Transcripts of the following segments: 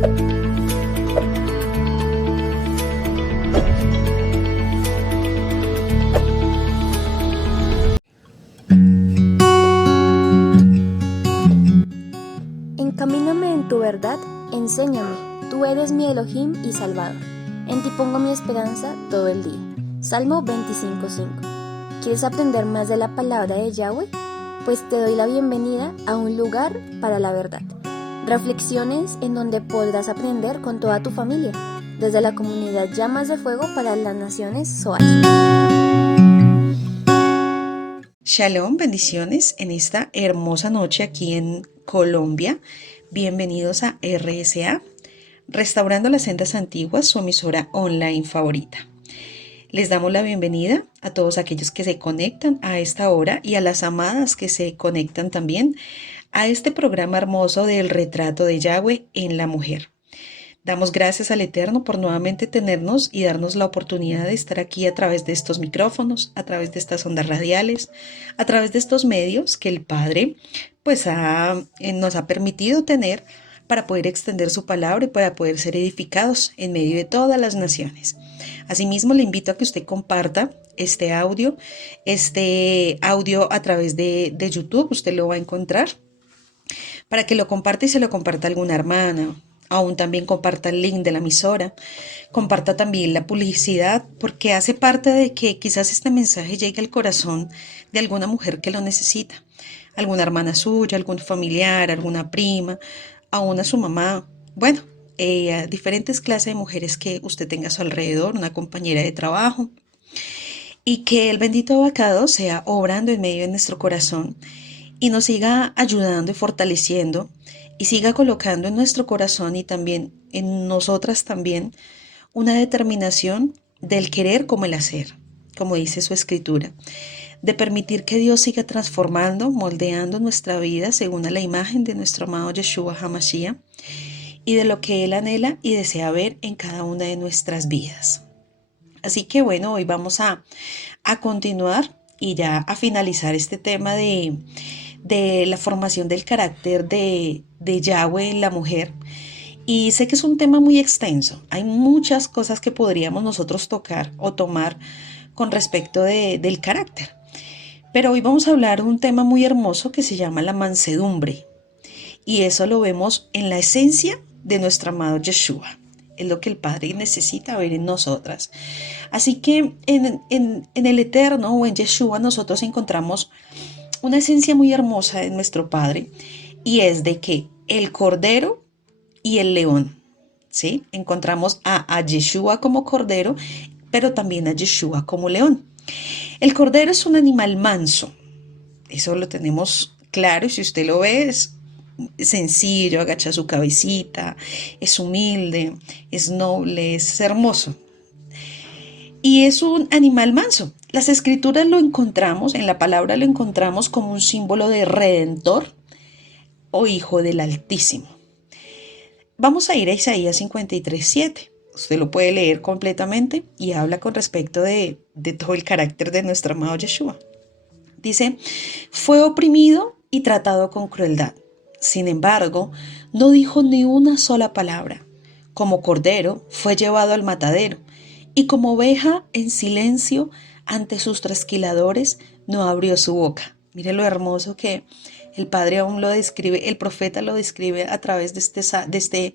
Encamíname en tu verdad, enséñame, tú eres mi Elohim y Salvador. En ti pongo mi esperanza todo el día. Salmo 25:5. ¿Quieres aprender más de la palabra de Yahweh? Pues te doy la bienvenida a un lugar para la verdad. Reflexiones en donde podrás aprender con toda tu familia, desde la comunidad Llamas de Fuego para las Naciones Zoar. Shalom, bendiciones en esta hermosa noche aquí en Colombia. Bienvenidos a RSA, Restaurando las Sendas Antiguas, su emisora online favorita. Les damos la bienvenida a todos aquellos que se conectan a esta hora y a las amadas que se conectan también a este programa hermoso del retrato de Yahweh en la mujer. Damos gracias al Eterno por nuevamente tenernos y darnos la oportunidad de estar aquí a través de estos micrófonos, a través de estas ondas radiales, a través de estos medios que el Padre nos ha permitido tener para poder extender su palabra y para poder ser edificados en medio de todas las naciones. Asimismo, le invito a que usted comparta este audio a través de YouTube, usted lo va a encontrar, para que lo comparta y se lo comparta a alguna hermana. Aún también comparta el link de la emisora, comparta también la publicidad, porque hace parte de que quizás este mensaje llegue al corazón de alguna mujer que lo necesita, alguna hermana suya, algún familiar, alguna prima, aún a su mamá, bueno, a diferentes clases de mujeres que usted tenga a su alrededor, una compañera de trabajo, y que el bendito abacado sea obrando en medio de nuestro corazón y nos siga ayudando y fortaleciendo y siga colocando en nuestro corazón y también en nosotras también una determinación del querer como el hacer, como dice su escritura, de permitir que Dios siga transformando, moldeando nuestra vida según a la imagen de nuestro amado Yeshua HaMashiach y de lo que Él anhela y desea ver en cada una de nuestras vidas. Así que bueno, hoy vamos a continuar y ya a finalizar este tema de la formación del carácter de Yahweh en la mujer. Y sé que es un tema muy extenso. Hay muchas cosas que podríamos nosotros tocar o tomar con respecto del carácter. Pero hoy vamos a hablar de un tema muy hermoso que se llama la mansedumbre. Y eso lo vemos en la esencia de nuestro amado Yeshua. Es lo que el Padre necesita ver en nosotras. Así que en el Eterno o en Yeshua nosotros encontramos una esencia muy hermosa de nuestro Padre, y es de que el Cordero y el León, ¿sí? Encontramos a Yeshua como Cordero, pero también a Yeshua como León. El Cordero es un animal manso, eso lo tenemos claro, y si usted lo ve es sencillo, agacha su cabecita, es humilde, es noble, es hermoso. Y es un animal manso. Las escrituras lo encontramos, en la palabra lo encontramos como un símbolo de redentor o hijo del Altísimo. Vamos a ir a Isaías 53:7. Usted lo puede leer completamente y habla con respecto de todo el carácter de nuestro amado Yeshua. Dice, fue oprimido y tratado con crueldad. Sin embargo, no dijo ni una sola palabra. Como cordero fue llevado al matadero, y como oveja en silencio ante sus trasquiladores no abrió su boca. Mire lo hermoso que el Padre aún lo describe, el profeta lo describe a través de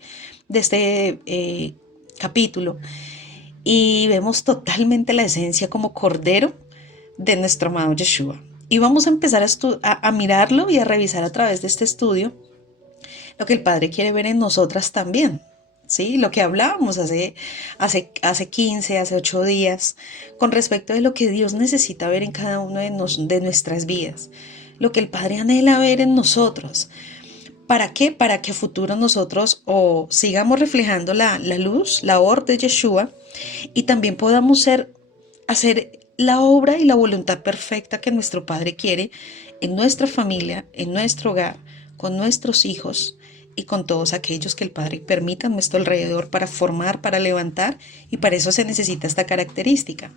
este capítulo. Y vemos totalmente la esencia como cordero de nuestro amado Yeshua. Y vamos a empezar a mirarlo y a revisar a través de este estudio lo que el Padre quiere ver en nosotras también. ¿Sí? Lo que hablábamos hace 15, hace 8 días, con respecto de lo que Dios necesita ver en cada uno de nuestras vidas, lo que el Padre anhela ver en nosotros. ¿Para qué? Para que a futuro nosotros sigamos reflejando la luz, la or de Yeshua, y también podamos hacer la obra y la voluntad perfecta que nuestro Padre quiere en nuestra familia, en nuestro hogar, con nuestros hijos y con todos aquellos que el Padre permita a nuestro alrededor para formar, para levantar, y para eso se necesita esta característica.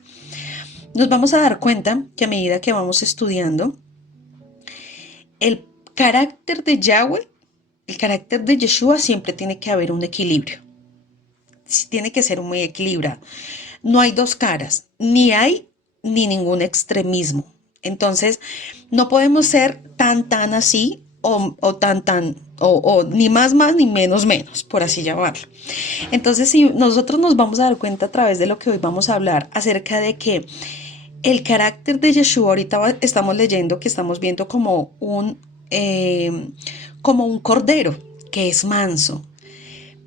Nos vamos a dar cuenta que a medida que vamos estudiando, el carácter de Yahweh el carácter de Yeshua siempre tiene que haber un equilibrio. Tiene que ser muy equilibrado. No hay dos caras, ni hay ni ningún extremismo. Entonces, no podemos ser tan así o ni más ni menos, por así llamarlo. Entonces, si nosotros nos vamos a dar cuenta a través de lo que hoy vamos a hablar acerca de que el carácter de Yeshua, ahorita estamos leyendo que estamos viendo como un cordero que es manso,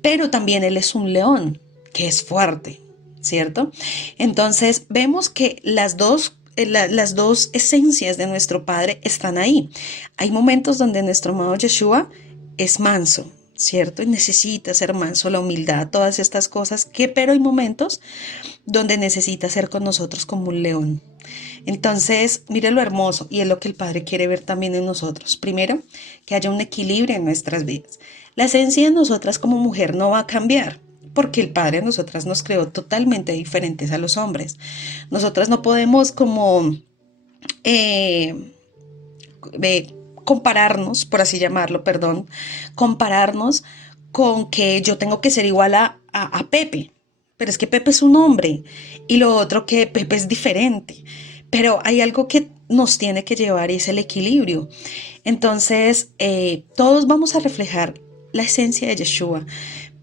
pero también él es un león que es fuerte, ¿cierto? Entonces vemos que las dos esencias de nuestro Padre están ahí. Hay momentos donde nuestro amado Yeshua es manso, ¿cierto? Y necesita ser manso, la humildad, todas estas cosas, pero hay momentos donde necesita ser con nosotros como un león. Entonces, mire lo hermoso, y es lo que el Padre quiere ver también en nosotros. Primero, que haya un equilibrio en nuestras vidas. La esencia de nosotras como mujer no va a cambiar, porque el Padre a nosotras nos creó totalmente diferentes a los hombres. Nosotras no podemos como compararnos, por así llamarlo, compararnos con que yo tengo que ser igual a Pepe. Pero es que Pepe es un hombre y lo otro que Pepe es diferente. Pero hay algo que nos tiene que llevar y es el equilibrio. Entonces, todos vamos a reflejar la esencia de Yeshua,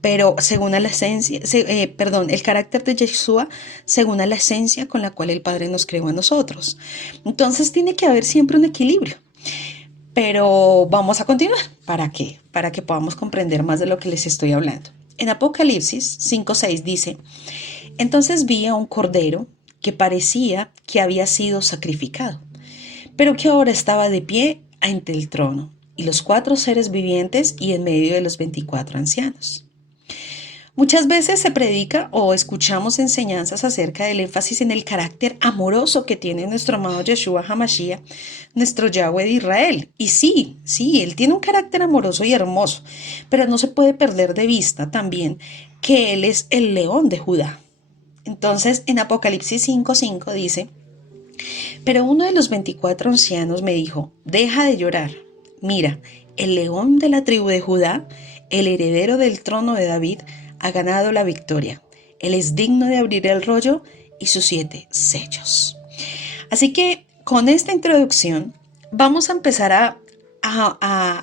pero según la esencia, el carácter de Yeshua, según la esencia con la cual el Padre nos creó a nosotros. Entonces, tiene que haber siempre un equilibrio. Pero vamos a continuar. ¿Para qué? Para que podamos comprender más de lo que les estoy hablando. En Apocalipsis 5:6 dice: entonces vi a un cordero que parecía que había sido sacrificado, pero que ahora estaba de pie ante el trono, y los 4 seres vivientes y en medio de los 24 ancianos. Muchas veces se predica o escuchamos enseñanzas acerca del énfasis en el carácter amoroso que tiene nuestro amado Yeshua HaMashiach, nuestro Yahweh de Israel. Y sí, él tiene un carácter amoroso y hermoso, pero no se puede perder de vista también que él es el león de Judá. Entonces, en Apocalipsis 5:5 dice: pero uno de los 24 ancianos me dijo: deja de llorar. Mira, el león de la tribu de Judá, el heredero del trono de David, ha ganado la victoria. Él es digno de abrir el rollo y sus 7 sellos. Así que con esta introducción vamos a empezar a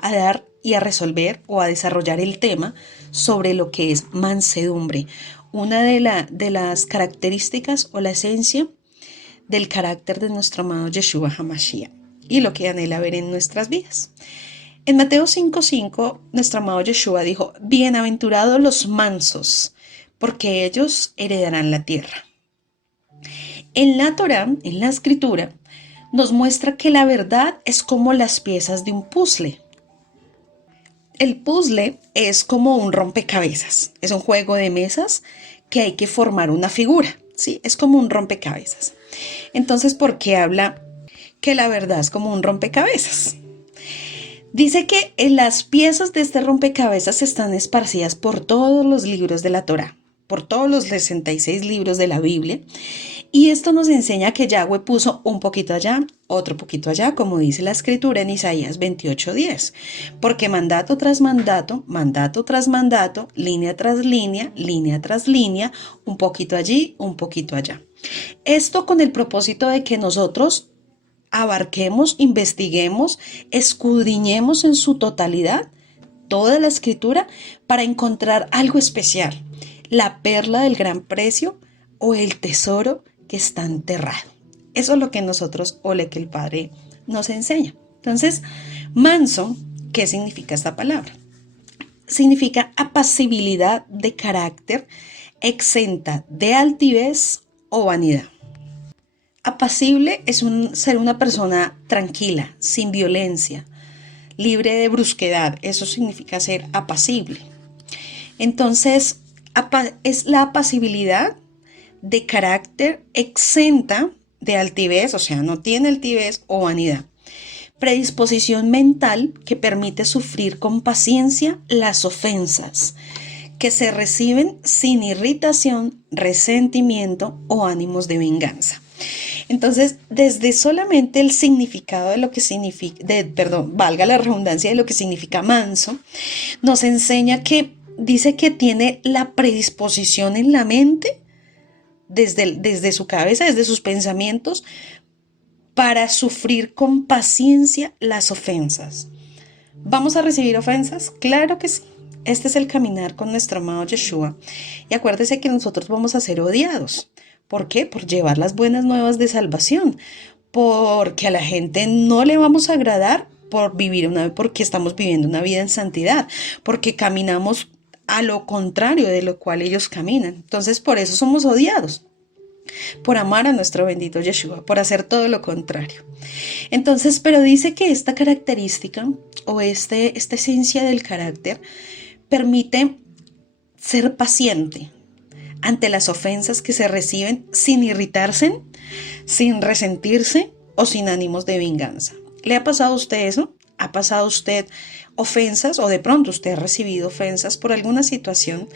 dar y a resolver o a desarrollar el tema sobre lo que es mansedumbre, una de las características o la esencia del carácter de nuestro amado Yeshua HaMashiach y lo que anhela ver en nuestras vidas. En Mateo 5:5, nuestro amado Yeshua dijo: bienaventurados los mansos, porque ellos heredarán la tierra. En la Torá, en la Escritura, nos muestra que la verdad es como las piezas de un puzzle. El puzzle es como un rompecabezas, es un juego de mesas que hay que formar una figura, ¿sí? Es como un rompecabezas. Entonces, ¿por qué habla que la verdad es como un rompecabezas? Dice que las piezas de este rompecabezas están esparcidas por todos los libros de la Torá, por todos los 66 libros de la Biblia. Y esto nos enseña que Yahweh puso un poquito allá, otro poquito allá, como dice la Escritura en Isaías 28:10. Porque mandato tras mandato, línea tras línea, un poquito allí, un poquito allá. Esto con el propósito de que nosotros abarquemos, investiguemos, escudriñemos en su totalidad toda la Escritura para encontrar algo especial, la perla del gran precio o el tesoro que está enterrado. Eso es lo que nosotros o lo que el Padre nos enseña. Entonces, manso, ¿qué significa esta palabra? Significa apacibilidad de carácter, exenta de altivez o vanidad. Apacible es ser una persona tranquila, sin violencia, libre de brusquedad. Eso significa ser apacible. Entonces, es la apacibilidad de carácter exenta de altivez, o sea, no tiene altivez o vanidad. Predisposición mental que permite sufrir con paciencia las ofensas que se reciben sin irritación, resentimiento o ánimos de venganza. Entonces, desde solamente el significado de lo que significa, valga la redundancia, de lo que significa manso, nos enseña que dice que tiene la predisposición en la mente, desde su cabeza, desde sus pensamientos, para sufrir con paciencia las ofensas. ¿Vamos a recibir ofensas? Claro que sí. Este es el caminar con nuestro amado Yeshua. Y acuérdese que nosotros vamos a ser odiados. ¿Por qué? Por llevar las buenas nuevas de salvación. Porque a la gente no le vamos a agradar porque estamos viviendo una vida en santidad. Porque caminamos a lo contrario de lo cual ellos caminan. Entonces, por eso somos odiados. Por amar a nuestro bendito Yeshua, por hacer todo lo contrario. Entonces, pero dice que esta característica o esta esencia del carácter permite ser paciente ante las ofensas que se reciben sin irritarse, sin resentirse o sin ánimos de venganza. ¿Le ha pasado a usted eso? ¿Ha pasado a usted ofensas o de pronto usted ha recibido ofensas por alguna situación,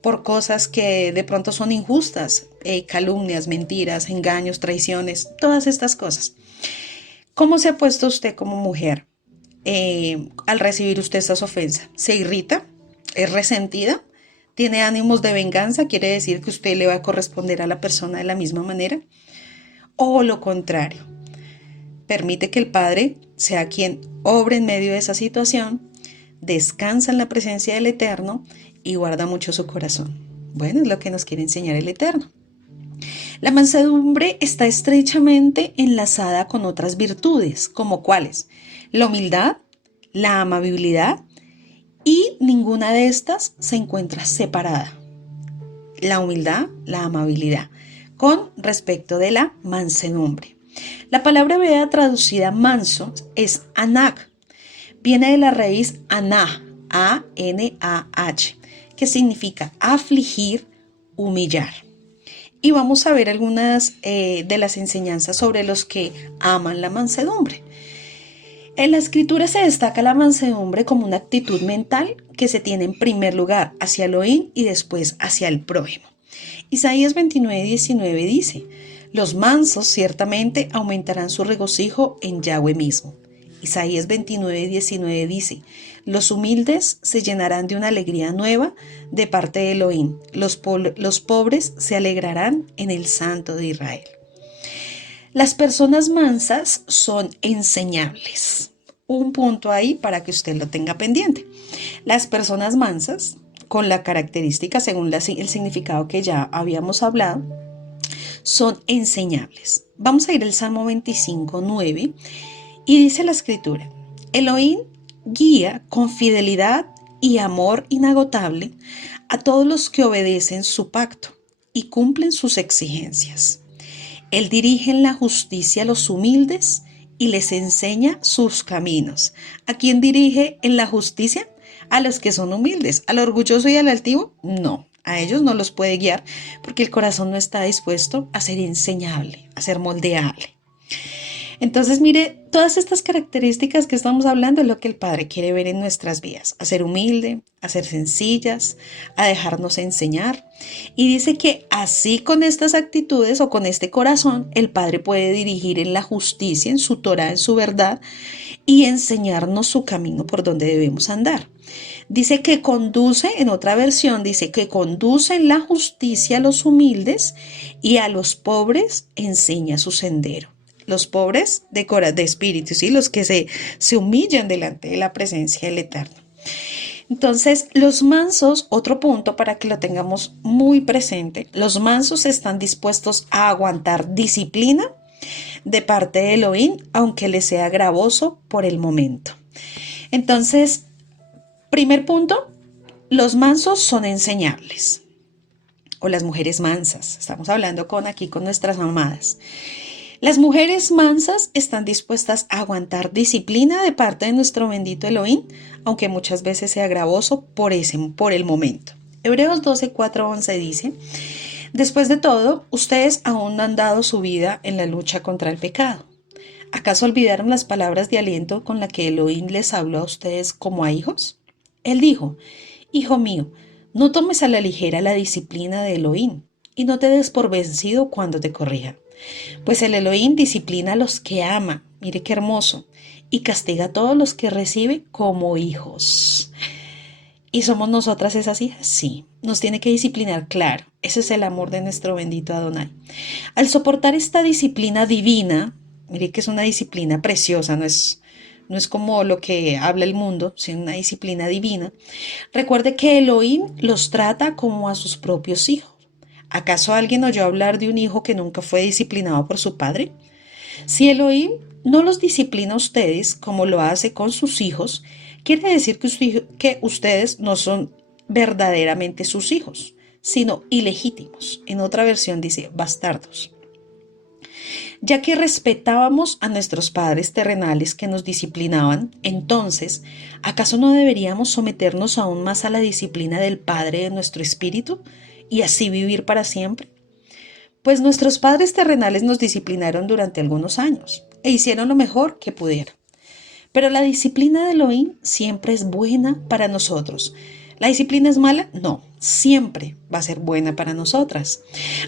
por cosas que de pronto son injustas, calumnias, mentiras, engaños, traiciones, todas estas cosas? ¿Cómo se ha puesto usted como mujer al recibir usted estas ofensas? ¿Se irrita? ¿Es resentida? ¿Tiene ánimos de venganza? ¿Quiere decir que usted le va a corresponder a la persona de la misma manera? ¿O lo contrario? Permite que el Padre sea quien obre en medio de esa situación, descansa en la presencia del Eterno y guarda mucho su corazón. Bueno, es lo que nos quiere enseñar el Eterno. La mansedumbre está estrechamente enlazada con otras virtudes, como cuáles: la humildad, la amabilidad, y ninguna de estas se encuentra separada. La humildad, la amabilidad, con respecto de la mansedumbre. La palabra hebrea traducida manso es anak. Viene de la raíz anah, A-N-A-H, que significa afligir, humillar. Y vamos a ver algunas de las enseñanzas sobre los que aman la mansedumbre. En la escritura se destaca la mansedumbre como una actitud mental que se tiene en primer lugar hacia Elohim y después hacia el prójimo. Isaías 29:19 dice: los mansos ciertamente aumentarán su regocijo en Yahweh mismo. Isaías 29:19 dice: los humildes se llenarán de una alegría nueva de parte de Elohim. Los pobres se alegrarán en el Santo de Israel. Las personas mansas son enseñables. Un punto ahí para que usted lo tenga pendiente. Las personas mansas, con la característica según el significado que ya habíamos hablado, son enseñables. Vamos a ir al Salmo 25:9 y dice la escritura: Elohim guía con fidelidad y amor inagotable a todos los que obedecen su pacto y cumplen sus exigencias. Él dirige en la justicia a los humildes y les enseña sus caminos. ¿A quién dirige en la justicia? A los que son humildes. ¿Al orgulloso y al altivo? No, a ellos no los puede guiar porque el corazón no está dispuesto a ser enseñable, a ser moldeable. Entonces, mire, todas estas características que estamos hablando es lo que el Padre quiere ver en nuestras vidas: a ser humilde, a ser sencillas, a dejarnos enseñar. Y dice que así, con estas actitudes o con este corazón, el Padre puede dirigir en la justicia, en su Torah, en su verdad, y enseñarnos su camino por donde debemos andar. Dice que conduce, en otra versión dice que conduce en la justicia a los humildes y a los pobres enseña su sendero. Los pobres de espíritu, ¿sí? Los que se humillan delante de la presencia del Eterno. Entonces, los mansos, otro punto para que lo tengamos muy presente: los mansos están dispuestos a aguantar disciplina de parte de Elohim, aunque les sea gravoso por el momento. Entonces, primer punto: los mansos son enseñables, o las mujeres mansas. Estamos hablando aquí con nuestras amadas. Las mujeres mansas están dispuestas a aguantar disciplina de parte de nuestro bendito Elohim, aunque muchas veces sea gravoso por el momento. Hebreos 12:4-11 dice: después de todo, ustedes aún no han dado su vida en la lucha contra el pecado. ¿Acaso olvidaron las palabras de aliento con las que Elohim les habló a ustedes como a hijos? Él dijo: hijo mío, no tomes a la ligera la disciplina de Elohim y no te des por vencido cuando te corrija. Pues el Elohim disciplina a los que ama, mire qué hermoso, y castiga a todos los que recibe como hijos. ¿Y somos nosotras esas hijas? Sí, nos tiene que disciplinar, claro. Ese es el amor de nuestro bendito Adonai. Al soportar esta disciplina divina, mire que es una disciplina preciosa, no es como lo que habla el mundo, sino una disciplina divina. Recuerde que Elohim los trata como a sus propios hijos. ¿Acaso alguien oyó hablar de un hijo que nunca fue disciplinado por su padre? Si Elohim no los disciplina a ustedes como lo hace con sus hijos, quiere decir que ustedes no son verdaderamente sus hijos, sino ilegítimos. En otra versión dice bastardos. Ya que respetábamos a nuestros padres terrenales que nos disciplinaban, entonces, ¿acaso no deberíamos someternos aún más a la disciplina del Padre de nuestro espíritu y así vivir para siempre? Pues nuestros padres terrenales nos disciplinaron durante algunos años e hicieron lo mejor que pudieron. Pero la disciplina de Elohim siempre es buena para nosotros. ¿La disciplina es mala? No, siempre va a ser buena para nosotras,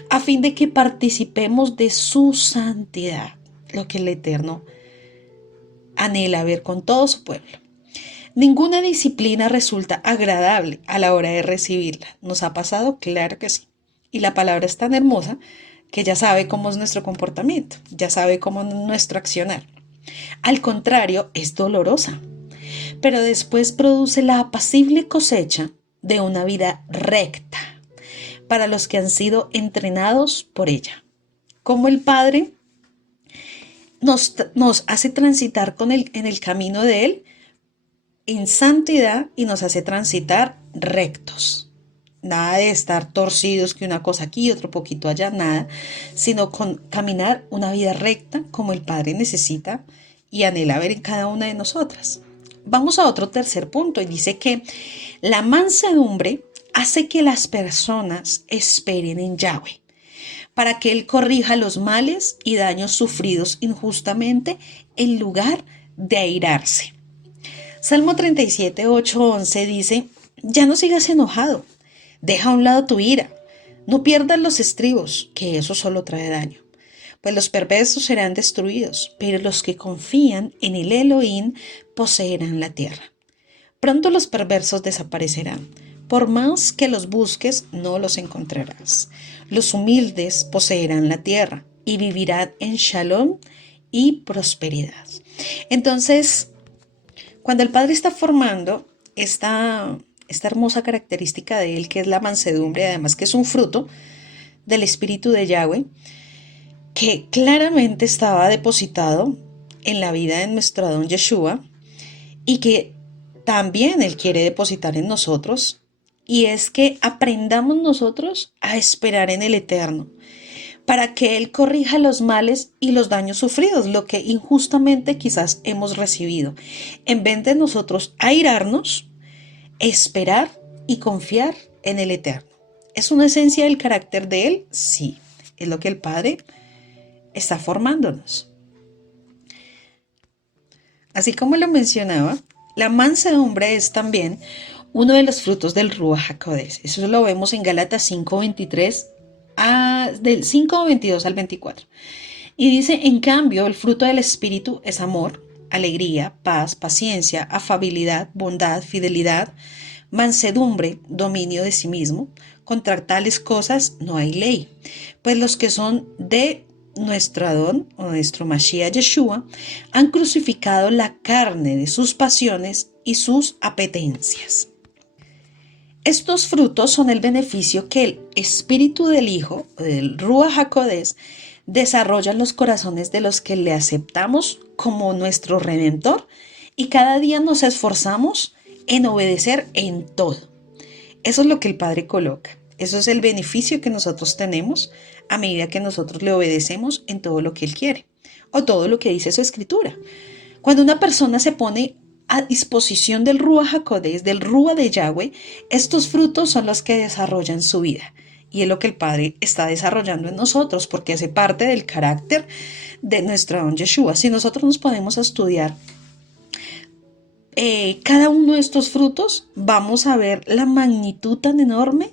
a fin de que participemos de su santidad, lo que el Eterno anhela ver con todo su pueblo. Ninguna disciplina resulta agradable a la hora de recibirla. ¿Nos ha pasado? Claro que sí. Y la palabra es tan hermosa que ya sabe cómo es nuestro comportamiento, ya sabe cómo es nuestro accionar. Al contrario, es dolorosa, pero después produce la apacible cosecha de una vida recta para los que han sido entrenados por ella. Como el Padre nos hace transitar en el camino de Él en santidad y nos hace transitar rectos. Nada de estar torcidos, que una cosa aquí, otro poquito allá, nada, sino con caminar una vida recta como el Padre necesita y anhela ver en cada una de nosotras. Vamos a otro tercer punto y dice que la mansedumbre hace que las personas esperen en Yahweh para que Él corrija los males y daños sufridos injustamente en lugar de airarse. Salmo 37, 8, 11 dice, ya no sigas enojado, deja a un lado tu ira, no pierdas los estribos, que eso solo trae daño. Pues los perversos serán destruidos, pero los que confían en el Elohim poseerán la tierra. Pronto los perversos desaparecerán, por más que los busques no los encontrarás. Los humildes poseerán la tierra y vivirán en shalom y prosperidad. Entonces, cuando el Padre está formando esta hermosa característica de Él, que es la mansedumbre, además que es un fruto del Espíritu de Yahweh, que claramente estaba depositado en la vida de nuestro Adón Yeshua y que también Él quiere depositar en nosotros, y es que aprendamos nosotros a esperar en el Eterno, para que Él corrija los males y los daños sufridos, lo que injustamente quizás hemos recibido. En vez de nosotros airarnos, esperar y confiar en el Eterno. ¿Es una esencia del carácter de Él? Sí, es lo que el Padre está formándonos. Así como lo mencionaba, la mansedumbre es también uno de los frutos del Ruach HaKodesh. Eso lo vemos en Gálatas 5:23, del 5:22 al 24. Y dice, en cambio, el fruto del Espíritu es amor, alegría, paz, paciencia, afabilidad, bondad, fidelidad, mansedumbre, dominio de sí mismo. Contra tales cosas no hay ley. Pues los que son de nuestro Adón o nuestro Mashiach Yeshua han crucificado la carne de sus pasiones y sus apetencias. Estos frutos son el beneficio que el Espíritu del Hijo, del Ruach HaKodesh, desarrolla en los corazones de los que le aceptamos como nuestro Redentor y cada día nos esforzamos en obedecer en todo. Eso es lo que el Padre coloca. Eso es el beneficio que nosotros tenemos a medida que nosotros le obedecemos en todo lo que Él quiere o todo lo que dice su Escritura. Cuando una persona se pone a disposición del Ruach HaKodesh, del Ruach de Yahweh, estos frutos son los que desarrollan su vida. Y es lo que el Padre está desarrollando en nosotros, porque hace parte del carácter de nuestro Adón Yeshua. Si nosotros nos podemos estudiar cada uno de estos frutos, vamos a ver la magnitud tan enorme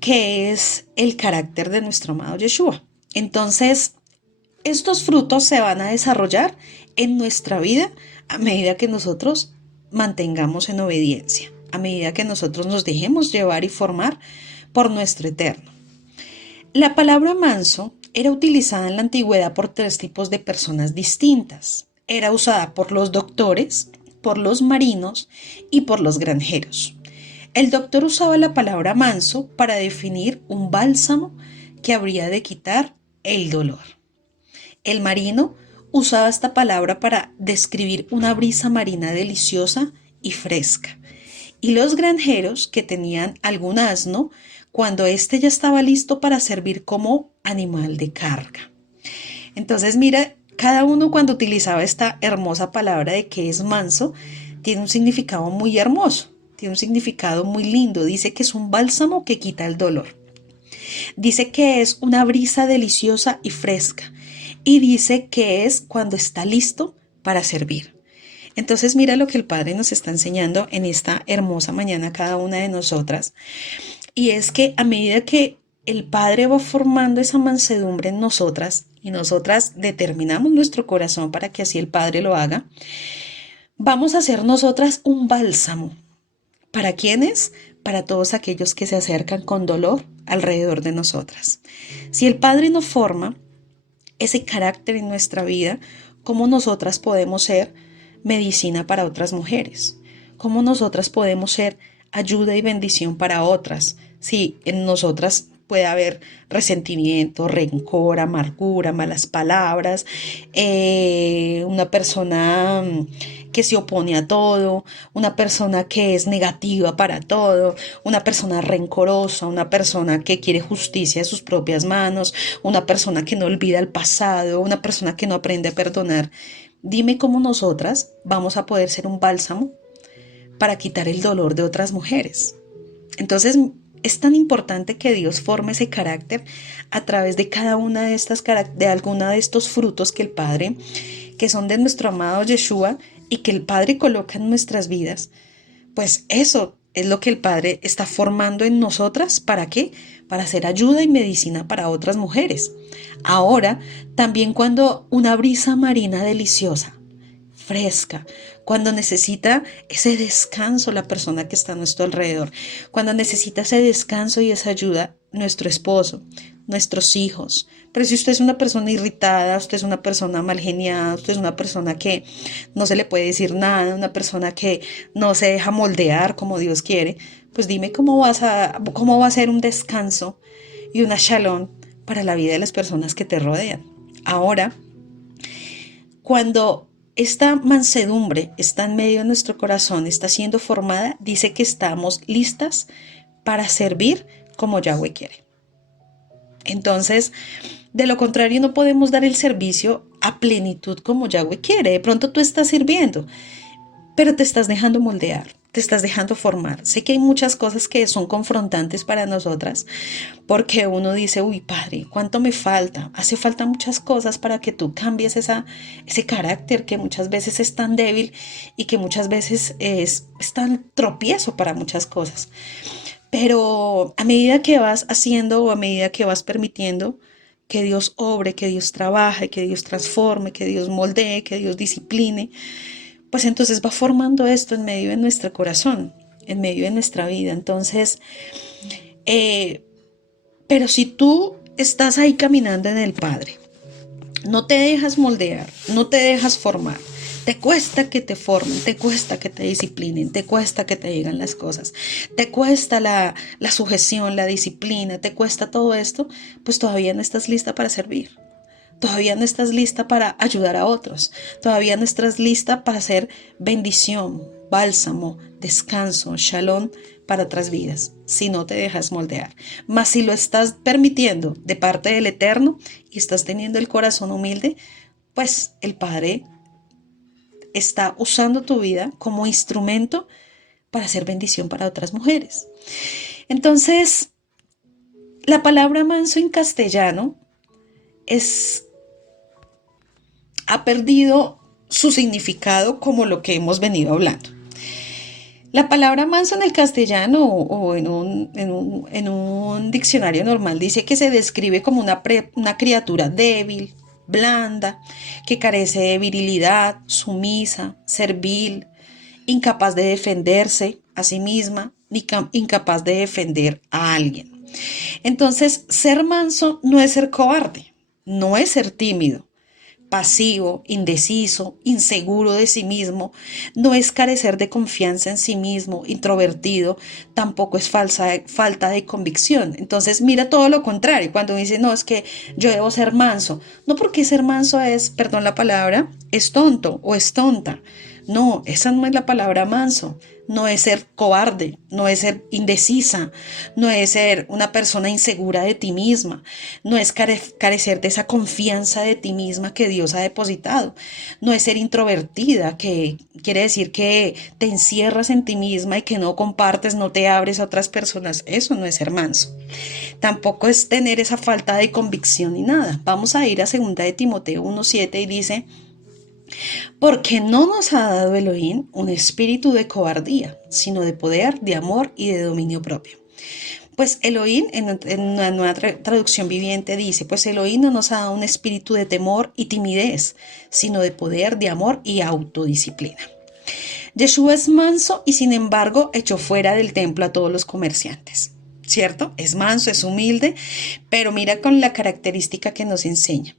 que es el carácter de nuestro amado Yeshua. Entonces, estos frutos se van a desarrollar en nuestra vida a medida que nosotros mantengamos en obediencia, a medida que nosotros nos dejemos llevar y formar por nuestro Eterno. La palabra manso era utilizada en la antigüedad por tres tipos de personas distintas. Era usada por los doctores, por los marinos y por los granjeros. El doctor usaba la palabra manso para definir un bálsamo que habría de quitar el dolor. El marino usaba esta palabra para describir una brisa marina deliciosa y fresca. Y los granjeros, que tenían algún asno, cuando éste ya estaba listo para servir como animal de carga. Entonces, mira, cada uno cuando utilizaba esta hermosa palabra de que es manso, tiene un significado muy hermoso, tiene un significado muy lindo. Dice que es un bálsamo que quita el dolor. Dice que es una brisa deliciosa y fresca. Y dice que es cuando está listo para servir. Entonces mira lo que el Padre nos está enseñando en esta hermosa mañana a cada una de nosotras. Y es que a medida que el Padre va formando esa mansedumbre en nosotras y nosotras determinamos nuestro corazón para que así el Padre lo haga, vamos a hacer nosotras un bálsamo. ¿Para quiénes? Para todos aquellos que se acercan con dolor alrededor de nosotras. Si el Padre nos forma ese carácter en nuestra vida, ¿cómo nosotras podemos ser medicina para otras mujeres? ¿Cómo nosotras podemos ser ayuda y bendición para otras? Si en nosotras puede haber resentimiento, rencor, amargura, malas palabras, una persona que se opone a todo, una persona que es negativa para todo, una persona rencorosa, una persona que quiere justicia a sus propias manos, una persona que no olvida el pasado, una persona que no aprende a perdonar. Dime cómo nosotras vamos a poder ser un bálsamo para quitar el dolor de otras mujeres. Entonces, es tan importante que Dios forme ese carácter a través de cada una de estas, de alguna de estos frutos que el Padre, que son de nuestro amado Yeshua y que el Padre coloca en nuestras vidas. Pues eso es lo que el Padre está formando en nosotras. ¿Para qué? Para hacer ayuda y medicina para otras mujeres. Ahora, también cuando una brisa marina deliciosa, fresca, cuando necesita ese descanso la persona que está a nuestro alrededor, cuando necesita ese descanso y esa ayuda nuestro esposo, nuestros hijos. Pero si usted es una persona irritada, usted es una persona mal geniada, usted es una persona que no se le puede decir nada, una persona que no se deja moldear como Dios quiere, pues dime cómo va a ser un descanso y una shalom para la vida de las personas que te rodean. Ahora, cuando esta mansedumbre está en medio de nuestro corazón, está siendo formada, dice que estamos listas para servir como Yahweh quiere. Entonces, de lo contrario, no podemos dar el servicio a plenitud como Yahweh quiere. De pronto tú estás sirviendo, pero te estás dejando moldear, te estás dejando formar. Sé que hay muchas cosas que son confrontantes para nosotras, porque uno dice, uy, Padre, ¿cuánto me falta? Hace falta muchas cosas para que tú cambies ese carácter que muchas veces es tan débil y que muchas veces es tan tropiezo para muchas cosas. Pero a medida que vas haciendo o a medida que vas permitiendo que Dios obre, que Dios trabaje, que Dios transforme, que Dios moldee, que Dios discipline, pues entonces va formando esto en medio de nuestro corazón, en medio de nuestra vida. Entonces, pero si tú estás ahí caminando en el Padre, no te dejas moldear, no te dejas formar, te cuesta que te formen, te cuesta que te disciplinen, te cuesta que te digan las cosas, te cuesta la sujeción, la disciplina, te cuesta todo esto, pues todavía no estás lista para servir. Todavía no estás lista para ayudar a otros. Todavía no estás lista para hacer bendición, bálsamo, descanso, shalom para otras vidas, si no te dejas moldear. Mas si lo estás permitiendo de parte del Eterno y estás teniendo el corazón humilde, pues el Padre está usando tu vida como instrumento para hacer bendición para otras mujeres. Entonces, la palabra manso en castellano ha perdido su significado como lo que hemos venido hablando. La palabra manso en el castellano o en un diccionario normal dice que se describe como una criatura débil, blanda, que carece de virilidad, sumisa, servil, incapaz de defenderse a sí misma, ni incapaz de defender a alguien. Entonces, ser manso no es ser cobarde, no es ser tímido, pasivo, indeciso, inseguro de sí mismo, no es carecer de confianza en sí mismo, introvertido, tampoco es falta de convicción. Entonces mira todo lo contrario, cuando dice, no, es que yo debo ser manso, no, porque ser manso es, perdón la palabra, es tonto o es tonta. No, esa no es la palabra manso. No es ser cobarde, no es ser indecisa, no es ser una persona insegura de ti misma, no es carecer de esa confianza de ti misma que Dios ha depositado, no es ser introvertida, que quiere decir que te encierras en ti misma y que no compartes, no te abres a otras personas. Eso no es ser manso. Tampoco es tener esa falta de convicción ni nada. Vamos a ir a 2 de Timoteo 1:7 y dice: porque no nos ha dado Elohim un espíritu de cobardía, sino de poder, de amor y de dominio propio. Pues Elohim, en una nueva traducción viviente, dice, pues Elohim no nos ha dado un espíritu de temor y timidez, sino de poder, de amor y autodisciplina. Yeshua es manso y sin embargo echó fuera del templo a todos los comerciantes. ¿Cierto? Es manso, es humilde, pero mira con la característica que nos enseña.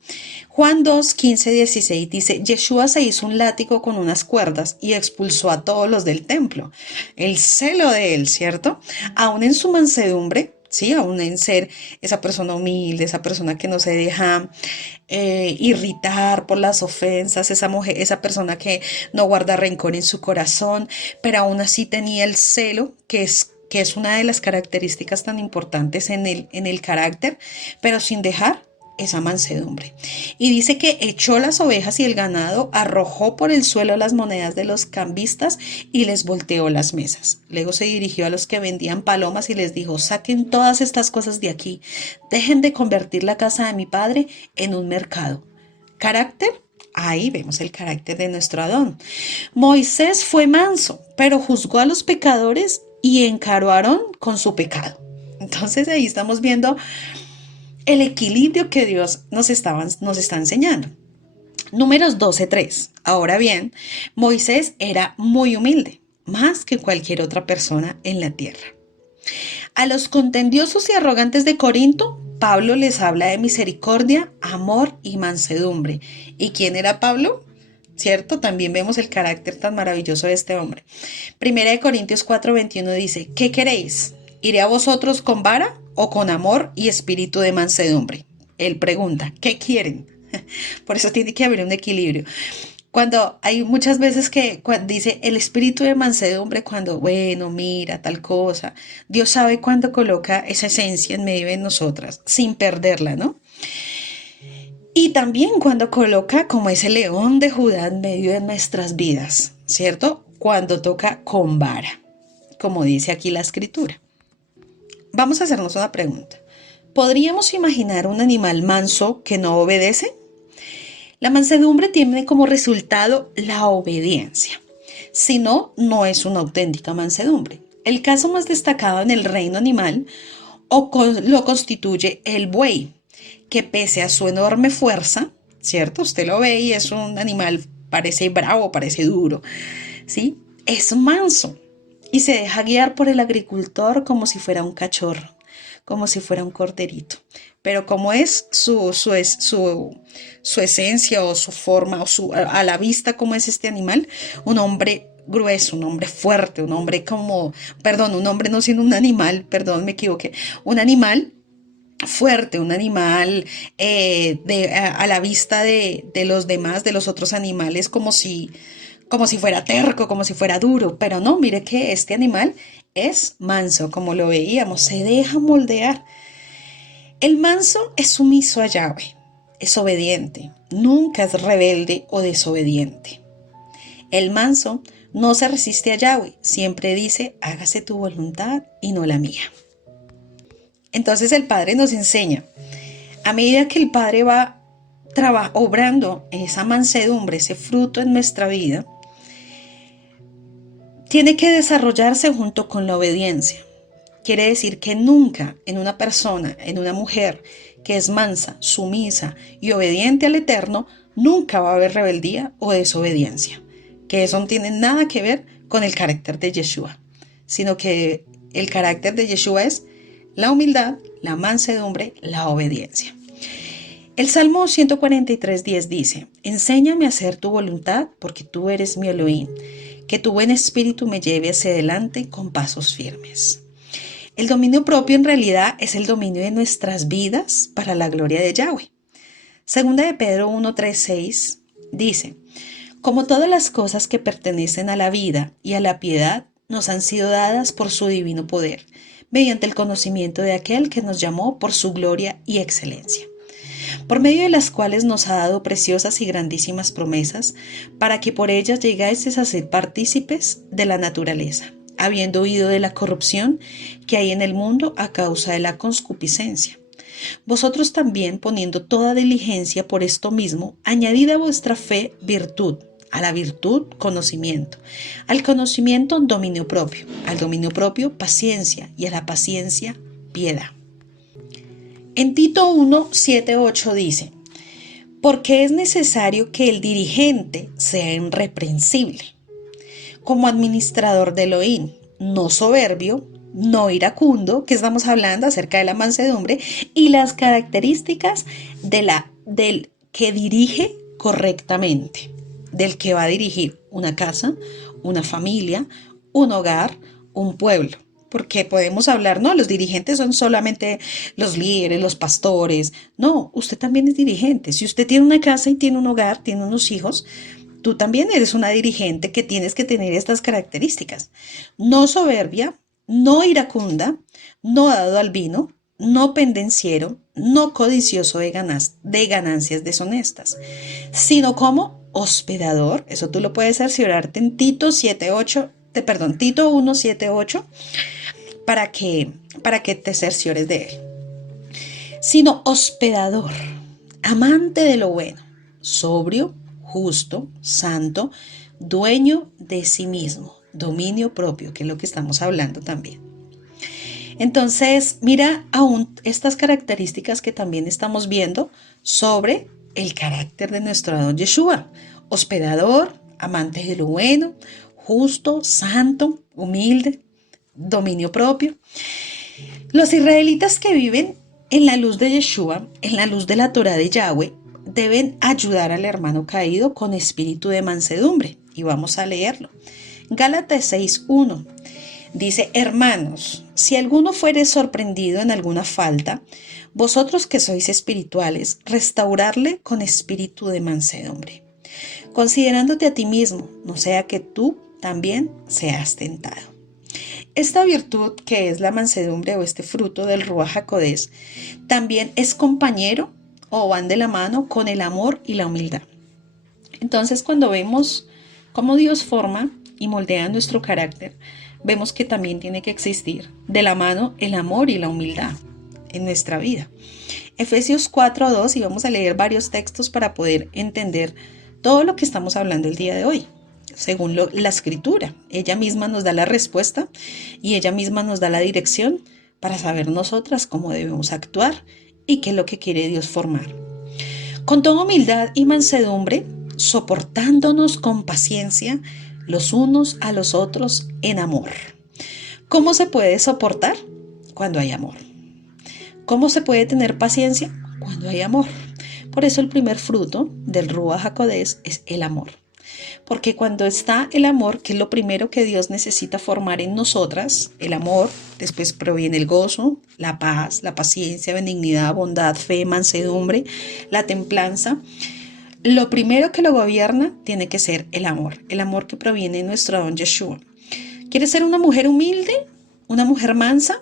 Juan 2, 15, 16 dice, Yeshua se hizo un látigo con unas cuerdas y expulsó a todos los del templo. El celo de él, ¿cierto? Aún en su mansedumbre, ¿sí? Aún en ser esa persona humilde, esa persona que no se deja irritar por las ofensas, esa mujer, esa persona que no guarda rencor en su corazón, pero aún así tenía el celo, que es una de las características tan importantes en el carácter, pero sin dejar esa mansedumbre. Y dice que echó las ovejas y el ganado, arrojó por el suelo las monedas de los cambistas y les volteó las mesas. Luego se dirigió a los que vendían palomas y les dijo, saquen todas estas cosas de aquí, dejen de convertir la casa de mi padre en un mercado. ¿Carácter? Ahí vemos el carácter de nuestro Adón. Moisés fue manso, pero juzgó a los pecadores y encaró a Aarón con su pecado. Entonces ahí estamos viendo el equilibrio que Dios nos está enseñando. Números 12:3. Ahora bien, Moisés era muy humilde, más que cualquier otra persona en la tierra. A los contendiosos y arrogantes de Corinto, Pablo les habla de misericordia, amor y mansedumbre. ¿Y quién era Pablo? ¿Cierto? También vemos el carácter tan maravilloso de este hombre. 1 Corintios 4:21 dice, ¿qué queréis? ¿Iré a vosotros con vara o con amor y espíritu de mansedumbre? Él pregunta, ¿qué quieren? Por eso tiene que haber un equilibrio. Cuando hay muchas veces que dice el espíritu de mansedumbre, cuando, bueno, mira, tal cosa, Dios sabe cuándo coloca esa esencia en medio de nosotras, sin perderla, ¿no? Y también cuando coloca como ese león de Judá en medio de nuestras vidas, ¿cierto? Cuando toca con vara, como dice aquí la escritura. Vamos a hacernos una pregunta. ¿Podríamos imaginar un animal manso que no obedece? La mansedumbre tiene como resultado la obediencia. Si no, no es una auténtica mansedumbre. El caso más destacado en el reino animal lo constituye el buey, que pese a su enorme fuerza, ¿cierto? Usted lo ve y es un animal, parece bravo, parece duro, ¿sí? Es manso y se deja guiar por el agricultor como si fuera un cachorro, como si fuera un corderito. Pero como es su esencia o su forma, o a la vista como es este animal, un hombre grueso, un hombre fuerte, un hombre un hombre no siendo un animal, me equivoqué, un animal fuerte, un animal a la vista de los demás, de los otros animales, como si fuera terco, como si fuera duro, pero no, mire que este animal es manso, como lo veíamos, se deja moldear. El manso es sumiso a Yahweh, es obediente, nunca es rebelde o desobediente. El manso no se resiste a Yahweh, siempre dice, hágase tu voluntad y no la mía. Entonces el Padre nos enseña, a medida que el Padre va obrando esa mansedumbre, ese fruto en nuestra vida, tiene que desarrollarse junto con la obediencia. quiere decir que nunca en una persona, en una mujer que es mansa, sumisa y obediente al Eterno, nunca va a haber rebeldía o desobediencia. Que eso no tiene nada que ver con el carácter de Yeshua, sino que el carácter de Yeshua es la humildad, la mansedumbre, la obediencia. El Salmo 143:10 dice: enséñame a hacer tu voluntad, porque tú eres mi Elohim, que tu buen espíritu me lleve hacia adelante con pasos firmes. El dominio propio en realidad es el dominio de nuestras vidas para la gloria de Yahweh. Segunda de Pedro 1:3-6 dice: como todas las cosas que pertenecen a la vida y a la piedad nos han sido dadas por su divino poder, mediante el conocimiento de aquel que nos llamó por su gloria y excelencia, por medio de las cuales nos ha dado preciosas y grandísimas promesas, para que por ellas llegáis a ser partícipes de la naturaleza, habiendo huido de la corrupción que hay en el mundo a causa de la concupiscencia. Vosotros también, poniendo toda diligencia por esto mismo, añadid a vuestra fe virtud, a la virtud conocimiento, al conocimiento dominio propio, al dominio propio paciencia y a la paciencia piedad. En Tito 1:7-8 dice: porque es necesario que el dirigente sea irreprensible, como administrador de Elohim, no soberbio, no iracundo, que estamos hablando acerca de la mansedumbre y las características del que dirige correctamente, del que va a dirigir una casa, una familia, un hogar, un pueblo. Porque podemos hablar, no, los dirigentes son solamente los líderes, los pastores. No, usted también es dirigente. Si usted tiene una casa y tiene un hogar, tiene unos hijos, tú también eres una dirigente que tienes que tener estas características. No soberbia, no iracunda, no dado al vino, no pendenciero, no codicioso de ganancias deshonestas, sino como hospedador. Eso tú lo puedes cerciorarte en Tito 1:7-8, para que te cerciores de él. Sino hospedador, amante de lo bueno, sobrio, justo, santo, dueño de sí mismo, dominio propio, que es lo que estamos hablando también. Entonces, mira aún estas características que también estamos viendo sobre el carácter de nuestro Adón Yeshua: hospedador, amante de lo bueno, justo, santo, humilde, dominio propio. Los israelitas que viven en la luz de Yeshua, en la luz de la Torah de Yahweh, deben ayudar al hermano caído con espíritu de mansedumbre. Y vamos a leerlo. Gálatas 6:1 dice: hermanos, si alguno fuere sorprendido en alguna falta, vosotros que sois espirituales, restaurarle con espíritu de mansedumbre, considerándote a ti mismo, no sea que tú también seas tentado. Esta virtud, que es la mansedumbre o este fruto del Ruach HaKodesh, también es compañero o van de la mano con el amor y la humildad. Entonces, cuando vemos cómo Dios forma y moldea nuestro carácter, vemos que también tiene que existir de la mano el amor y la humildad en nuestra vida. Efesios 4:2, y vamos a leer varios textos para poder entender todo lo que estamos hablando el día de hoy. Según la escritura, ella misma nos da la respuesta y ella misma nos da la dirección para saber nosotras cómo debemos actuar y qué es lo que quiere Dios formar. Con toda humildad y mansedumbre, soportándonos con paciencia los unos a los otros en amor. ¿Cómo se puede soportar? Cuando hay amor. ¿Cómo se puede tener paciencia? Cuando hay amor. Por eso el primer fruto del Ruach HaKodesh es el amor. Porque cuando está el amor, que es lo primero que Dios necesita formar en nosotras, el amor, después proviene el gozo, la paz, la paciencia, benignidad, bondad, fe, mansedumbre, la templanza. Lo primero que lo gobierna tiene que ser el amor que proviene de nuestro Adón Yeshua. ¿Quieres ser una mujer humilde? ¿Una mujer mansa?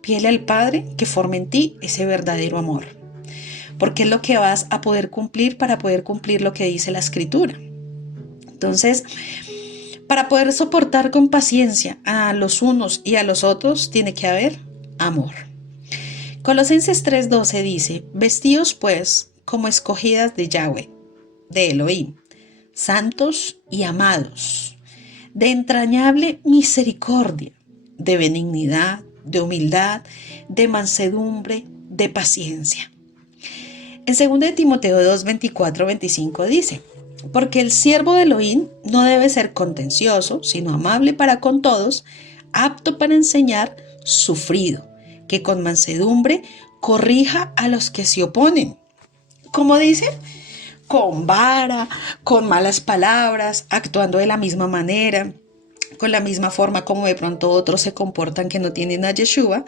Pídele al Padre que forme en ti ese verdadero amor. Porque es lo que vas a poder cumplir para poder cumplir lo que dice la Escritura. Entonces, para poder soportar con paciencia a los unos y a los otros, tiene que haber amor. Colosenses 3:12 dice: vestíos pues como escogidas de Yahweh, de Elohim, santos y amados, de entrañable misericordia, de benignidad, de humildad, de mansedumbre, de paciencia. En 2 de Timoteo 2, 24, 25 dice: porque el siervo de Elohim no debe ser contencioso, sino amable para con todos, apto para enseñar, sufrido, que con mansedumbre corrija a los que se oponen. ¿Cómo dice? Con vara, con malas palabras, actuando de la misma manera, con la misma forma como de pronto otros se comportan que no tienen a Yeshua.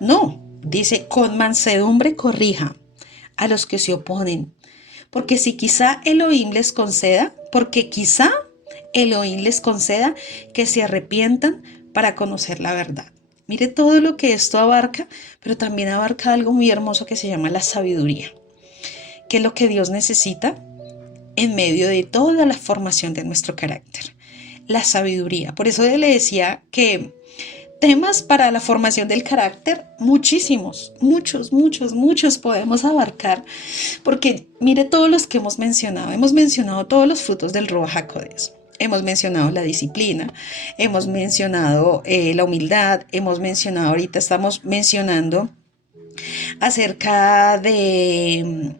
No, dice, con mansedumbre corrija a los que se oponen. Porque si quizá Elohim les conceda, que se arrepientan para conocer la verdad. Mire todo lo que esto abarca, pero también abarca algo muy hermoso que se llama la sabiduría, que es lo que Dios necesita en medio de toda la formación de nuestro carácter. La sabiduría. Por eso le decía que temas para la formación del carácter, muchísimos, muchos podemos abarcar, porque mire todos los que hemos mencionado todos los frutos del Ruach HaKodesh. Hemos mencionado la disciplina, hemos mencionado la humildad, ahorita estamos mencionando acerca de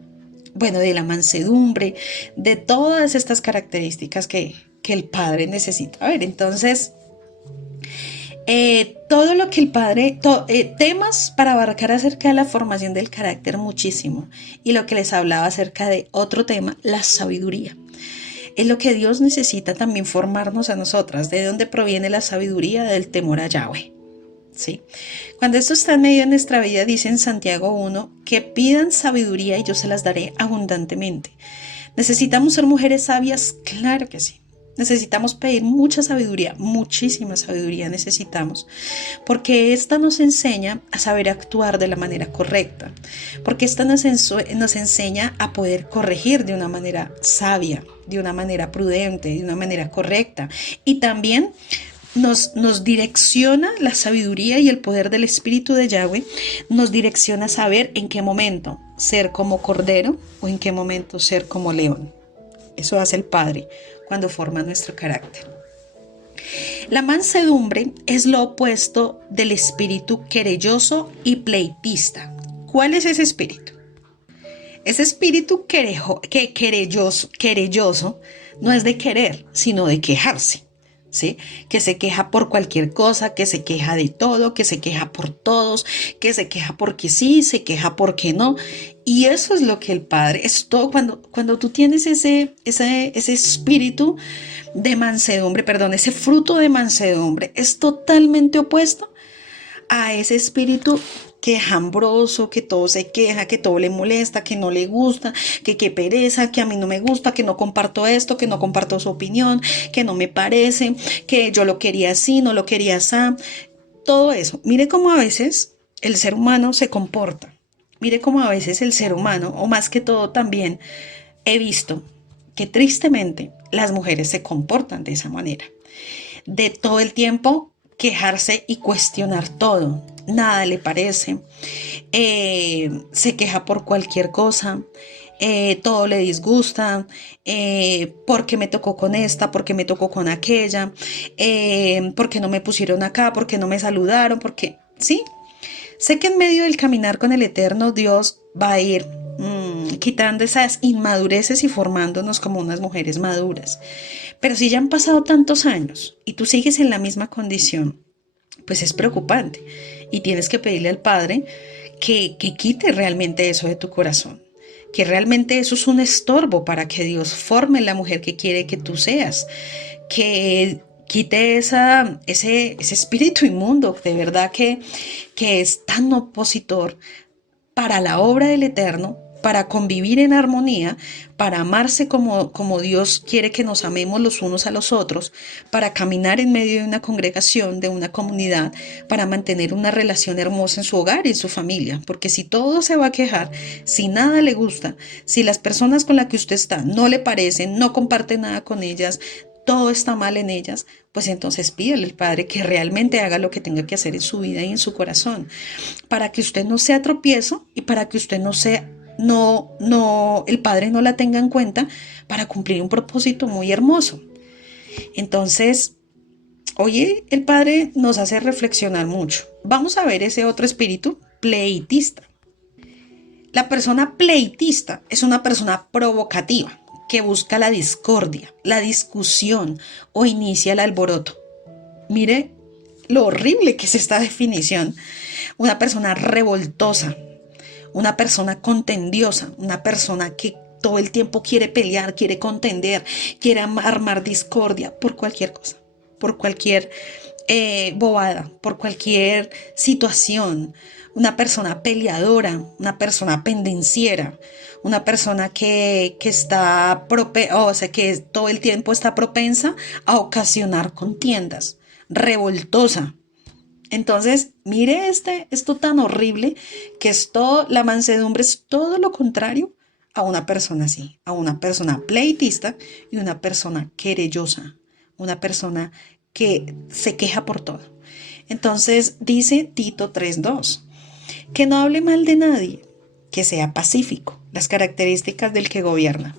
la mansedumbre, de todas estas características que el Padre necesita ver. Entonces, todo lo que el Padre, temas para abarcar acerca de la formación del carácter muchísimo, y lo que les hablaba acerca de otro tema, la sabiduría. Es lo que Dios necesita también formarnos a nosotras. ¿De dónde proviene la sabiduría? Del temor a Yahweh. ¿Sí? Cuando esto está en medio de nuestra vida, dice en Santiago 1, que pidan sabiduría y yo se las daré abundantemente. ¿Necesitamos ser mujeres sabias? Claro que sí. Necesitamos pedir mucha sabiduría, muchísima sabiduría necesitamos, porque esta nos enseña a saber actuar de la manera correcta, porque esta nos enseña a poder corregir de una manera sabia, de una manera prudente, de una manera correcta, y también nos direcciona la sabiduría y el poder del Espíritu de Yahweh, nos direcciona a saber en qué momento ser como cordero o en qué momento ser como león. Eso hace el Padre cuando forma nuestro carácter. La mansedumbre es lo opuesto del espíritu querelloso y pleitista. ¿Cuál es ese espíritu? Ese espíritu querelloso no es de querer, sino de quejarse. ¿Sí? Que se queja por cualquier cosa, que se queja de todo, que se queja por todos, que se queja porque sí, se queja porque no. Y eso es lo que el Padre, es todo cuando tú tienes ese espíritu de mansedumbre, ese fruto de mansedumbre, es totalmente opuesto a ese espíritu quejambroso, que todo se queja, que todo le molesta, que no le gusta, que qué pereza, que a mí no me gusta, que no comparto esto, que no comparto su opinión, que no me parece, que yo lo quería así, no lo quería así. Todo eso. Mire cómo a veces el ser humano se comporta. Mire cómo a veces el ser humano, o más que todo también, he visto que tristemente las mujeres se comportan de esa manera. De todo el tiempo quejarse y cuestionar todo. Nada le parece. Se queja por cualquier cosa. Todo le disgusta. ¿Por qué me tocó con esta? ¿Por qué me tocó con aquella? ¿Por qué no me pusieron acá? ¿Por qué no me saludaron? Porque sí. Sé que en medio del caminar con el Eterno, Dios va a ir quitando esas inmadureces y formándonos como unas mujeres maduras. Pero si ya han pasado tantos años y tú sigues en la misma condición, pues es preocupante. Y tienes que pedirle al Padre que quite realmente eso de tu corazón. Que realmente eso es un estorbo para que Dios forme la mujer que quiere que tú seas. Que quite ese espíritu inmundo, de verdad que es tan opositor para la obra del Eterno, para convivir en armonía, para amarse como Dios quiere que nos amemos los unos a los otros, para caminar en medio de una congregación, de una comunidad, para mantener una relación hermosa en su hogar y en su familia. Porque si todo se va a quejar, si nada le gusta, si las personas con las que usted está no le parecen, no comparte nada con ellas, todo está mal en ellas, pues entonces pídele al Padre que realmente haga lo que tenga que hacer en su vida y en su corazón, para que usted no sea tropiezo y para que usted el Padre no la tenga en cuenta para cumplir un propósito muy hermoso. Entonces, Oye, el Padre nos hace reflexionar mucho. Vamos a ver ese otro espíritu pleitista. La persona pleitista es una persona provocativa que busca la discordia, la discusión o inicia el alboroto. Mire lo horrible que es esta definición. Una persona revoltosa, una persona contendiosa, una persona que todo el tiempo quiere pelear, quiere contender, quiere armar discordia por cualquier cosa, por cualquier bobada, por cualquier situación. Una persona peleadora, una persona pendenciera, una persona que está, o sea, que todo el tiempo está propensa a ocasionar contiendas, revoltosa. Entonces, mire esto tan horrible que la mansedumbre es todo lo contrario a una persona así, a una persona pleitista y una persona querellosa, una persona que se queja por todo. Entonces, dice Tito 3:2, que no hable mal de nadie, que sea pacífico, las características del que gobierna,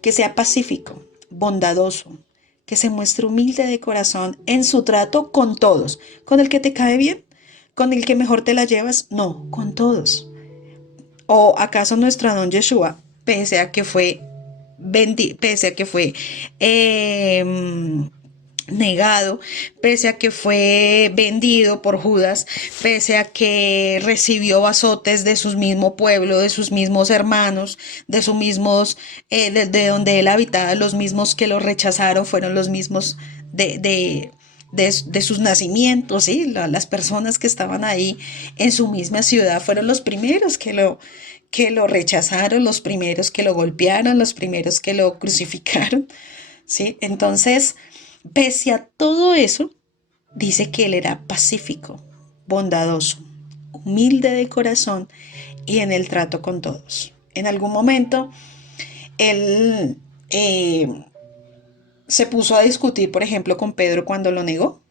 que sea pacífico, bondadoso, que se muestre humilde de corazón en su trato con todos. ¿Con el que te cae bien? ¿Con el que mejor te la llevas? No, con todos. ¿O acaso nuestro Adón Yeshua, pese a que fue negado, pese a que fue vendido por Judas, pese a que recibió azotes de su mismo pueblo, de sus mismos hermanos, de sus mismos, de donde él habitaba, los mismos que lo rechazaron fueron los mismos de sus nacimientos, ¿sí? Las personas que estaban ahí en su misma ciudad fueron los primeros que lo rechazaron, los primeros que lo golpearon, los primeros que lo crucificaron, ¿sí? Entonces, pese a todo eso, dice que él era pacífico, bondadoso, humilde de corazón y en el trato con todos. En algún momento, él se puso a discutir, por ejemplo, con Pedro cuando lo negó.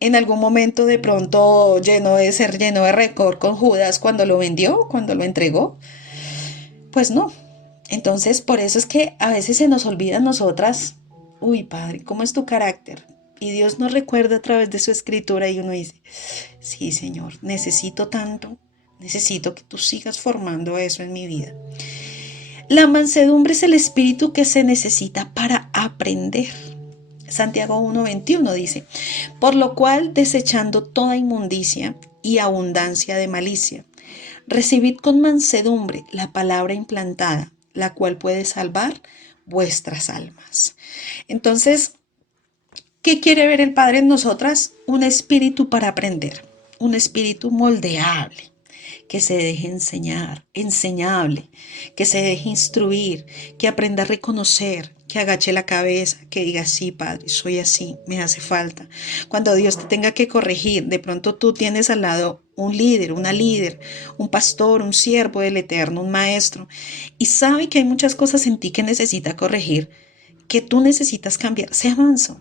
En algún momento de pronto lleno de récord con Judas cuando lo vendió, cuando lo entregó. Pues no. Entonces, por eso es que a veces se nos olvida a nosotras, uy, Padre, ¿cómo es tu carácter? Y Dios nos recuerda a través de su escritura y uno dice, sí, Señor, necesito tanto, necesito que tú sigas formando eso en mi vida. La mansedumbre es el espíritu que se necesita para aprender. Santiago 1:21 dice, por lo cual, desechando toda inmundicia y abundancia de malicia, recibid con mansedumbre la palabra implantada, la cual puede salvar vuestras almas. Entonces, ¿qué quiere ver el Padre en nosotras? Un espíritu para aprender, un espíritu moldeable, que se deje enseñar, enseñable, que se deje instruir, que aprenda a reconocer, que agache la cabeza, que diga, sí, Padre, soy así, me hace falta. Cuando Dios te tenga que corregir, de pronto tú tienes al lado un líder, una líder, un pastor, un siervo del Eterno, un maestro, y sabe que hay muchas cosas en ti que necesita corregir, que tú necesitas cambiar. Sea manso.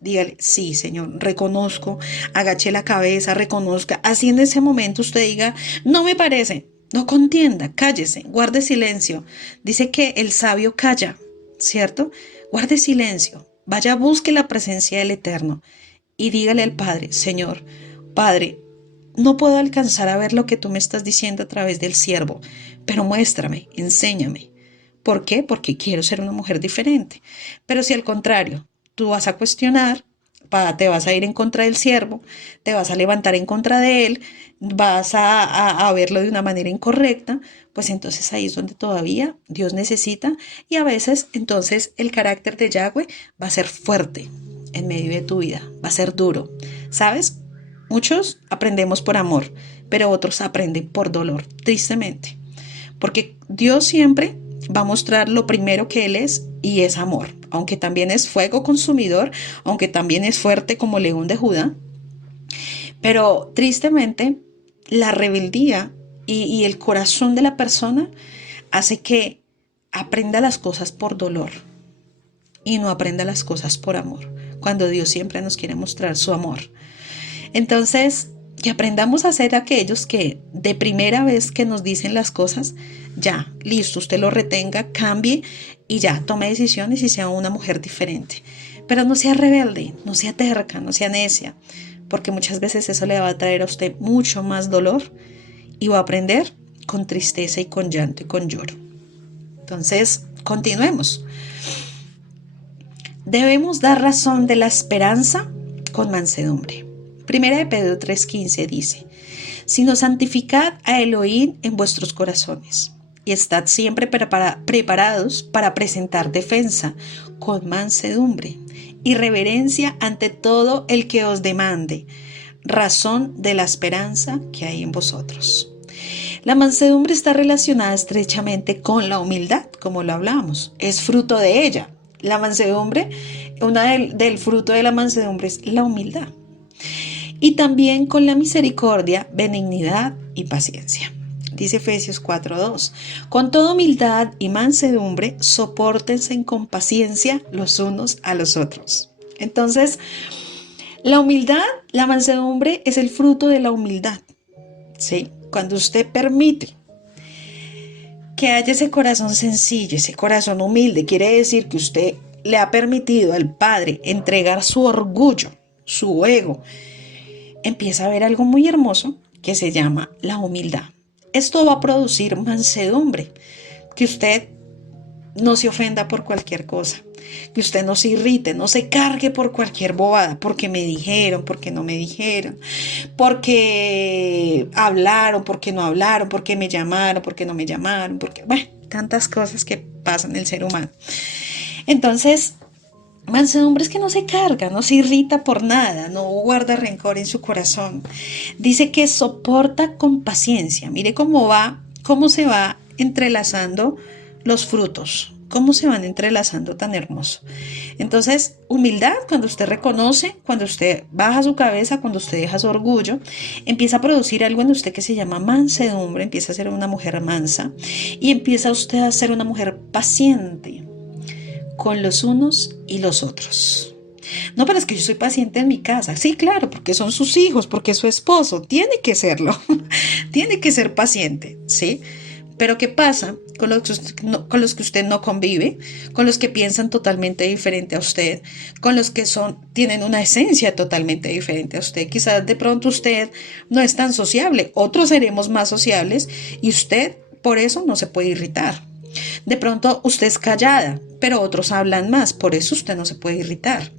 Dígale, sí, Señor, reconozco, agache la cabeza, reconozca. Así en ese momento usted diga, no me parece, no contienda, cállese, guarde silencio. Dice que el sabio calla, ¿cierto? Guarde silencio, vaya, busque la presencia del Eterno y dígale al Padre, Señor, Padre, no puedo alcanzar a ver lo que tú me estás diciendo a través del siervo, pero muéstrame, enséñame. ¿Por qué? Porque quiero ser una mujer diferente. Pero si al contrario, tú vas a cuestionar, te vas a ir en contra del siervo, te vas a levantar en contra de él, vas a verlo de una manera incorrecta, pues entonces ahí es donde todavía Dios necesita y a veces entonces el carácter de Yahweh va a ser fuerte en medio de tu vida, va a ser duro, ¿sabes? Muchos aprendemos por amor, pero otros aprenden por dolor, tristemente, porque Dios siempre va a mostrar lo primero que Él es y es amor, aunque también es fuego consumidor, aunque también es fuerte como león de Judá, pero tristemente la rebeldía y el corazón de la persona hace que aprenda las cosas por dolor y no aprenda las cosas por amor, cuando Dios siempre nos quiere mostrar su amor. Entonces, que aprendamos a ser aquellos que de primera vez que nos dicen las cosas, ya, listo, usted lo retenga, cambie y ya, tome decisiones y sea una mujer diferente. pero no sea rebelde, no sea terca, no sea necia, porque muchas veces eso le va a traer a usted mucho más dolor y va a aprender con tristeza y con llanto y con lloro. Entonces, continuemos. Debemos dar razón de la esperanza con mansedumbre. Primera de Pedro 3:15 dice: sino santificad a Elohim en vuestros corazones y estad siempre preparados para presentar defensa con mansedumbre y reverencia ante todo el que os demande razón de la esperanza que hay en vosotros. La mansedumbre está relacionada estrechamente con la humildad, como lo hablamos, es fruto de ella. La mansedumbre, del fruto de la mansedumbre es la humildad. Y también con la misericordia, benignidad y paciencia. Dice Efesios 4:2: con toda humildad y mansedumbre, sopórtense con paciencia los unos a los otros. Entonces, la humildad, la mansedumbre es el fruto de la humildad, ¿sí? Cuando usted permite que haya ese corazón sencillo, ese corazón humilde, quiere decir que usted le ha permitido al Padre entregar su orgullo, su ego. Empieza a ver algo muy hermoso que se llama la humildad. Esto va a producir mansedumbre, que usted no se ofenda por cualquier cosa, que usted no se irrite, no se cargue por cualquier bobada, porque me dijeron, porque no me dijeron, porque hablaron, porque no hablaron, porque me llamaron, porque no me llamaron, porque, bueno, tantas cosas que pasan en el ser humano. Entonces, mansedumbre es que no se carga, no se irrita por nada, no guarda rencor en su corazón. Dice que soporta con paciencia. Mire cómo se va entrelazando los frutos, cómo se van entrelazando tan hermoso. Entonces, humildad, cuando usted reconoce, cuando usted baja su cabeza, cuando usted deja su orgullo, empieza a producir algo en usted que se llama mansedumbre, empieza a ser una mujer mansa y empieza usted a ser una mujer paciente con los unos y los otros. No, pero es que yo soy paciente en mi casa. Sí, claro, porque son sus hijos, porque es su esposo. Tiene que serlo. Tiene que ser paciente, ¿sí? Pero ¿qué pasa con los que usted no convive? Con los que piensan totalmente diferente a usted, con los que tienen una esencia totalmente diferente a usted. Quizás de pronto usted no es tan sociable, otros seremos más sociables y usted por eso no se puede irritar. De pronto usted es callada, pero otros hablan más, por eso usted no se puede irritar.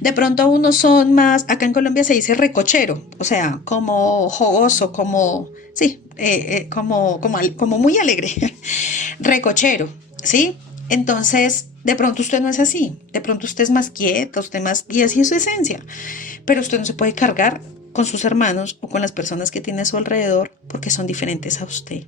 De pronto unos son más, acá en Colombia se dice recochero, o sea, como jogoso, como, sí, como muy alegre, recochero, ¿sí? Entonces, de pronto usted no es así, de pronto usted es más quieto, y así es su esencia, pero usted no se puede cargar con sus hermanos o con las personas que tiene a su alrededor porque son diferentes a usted.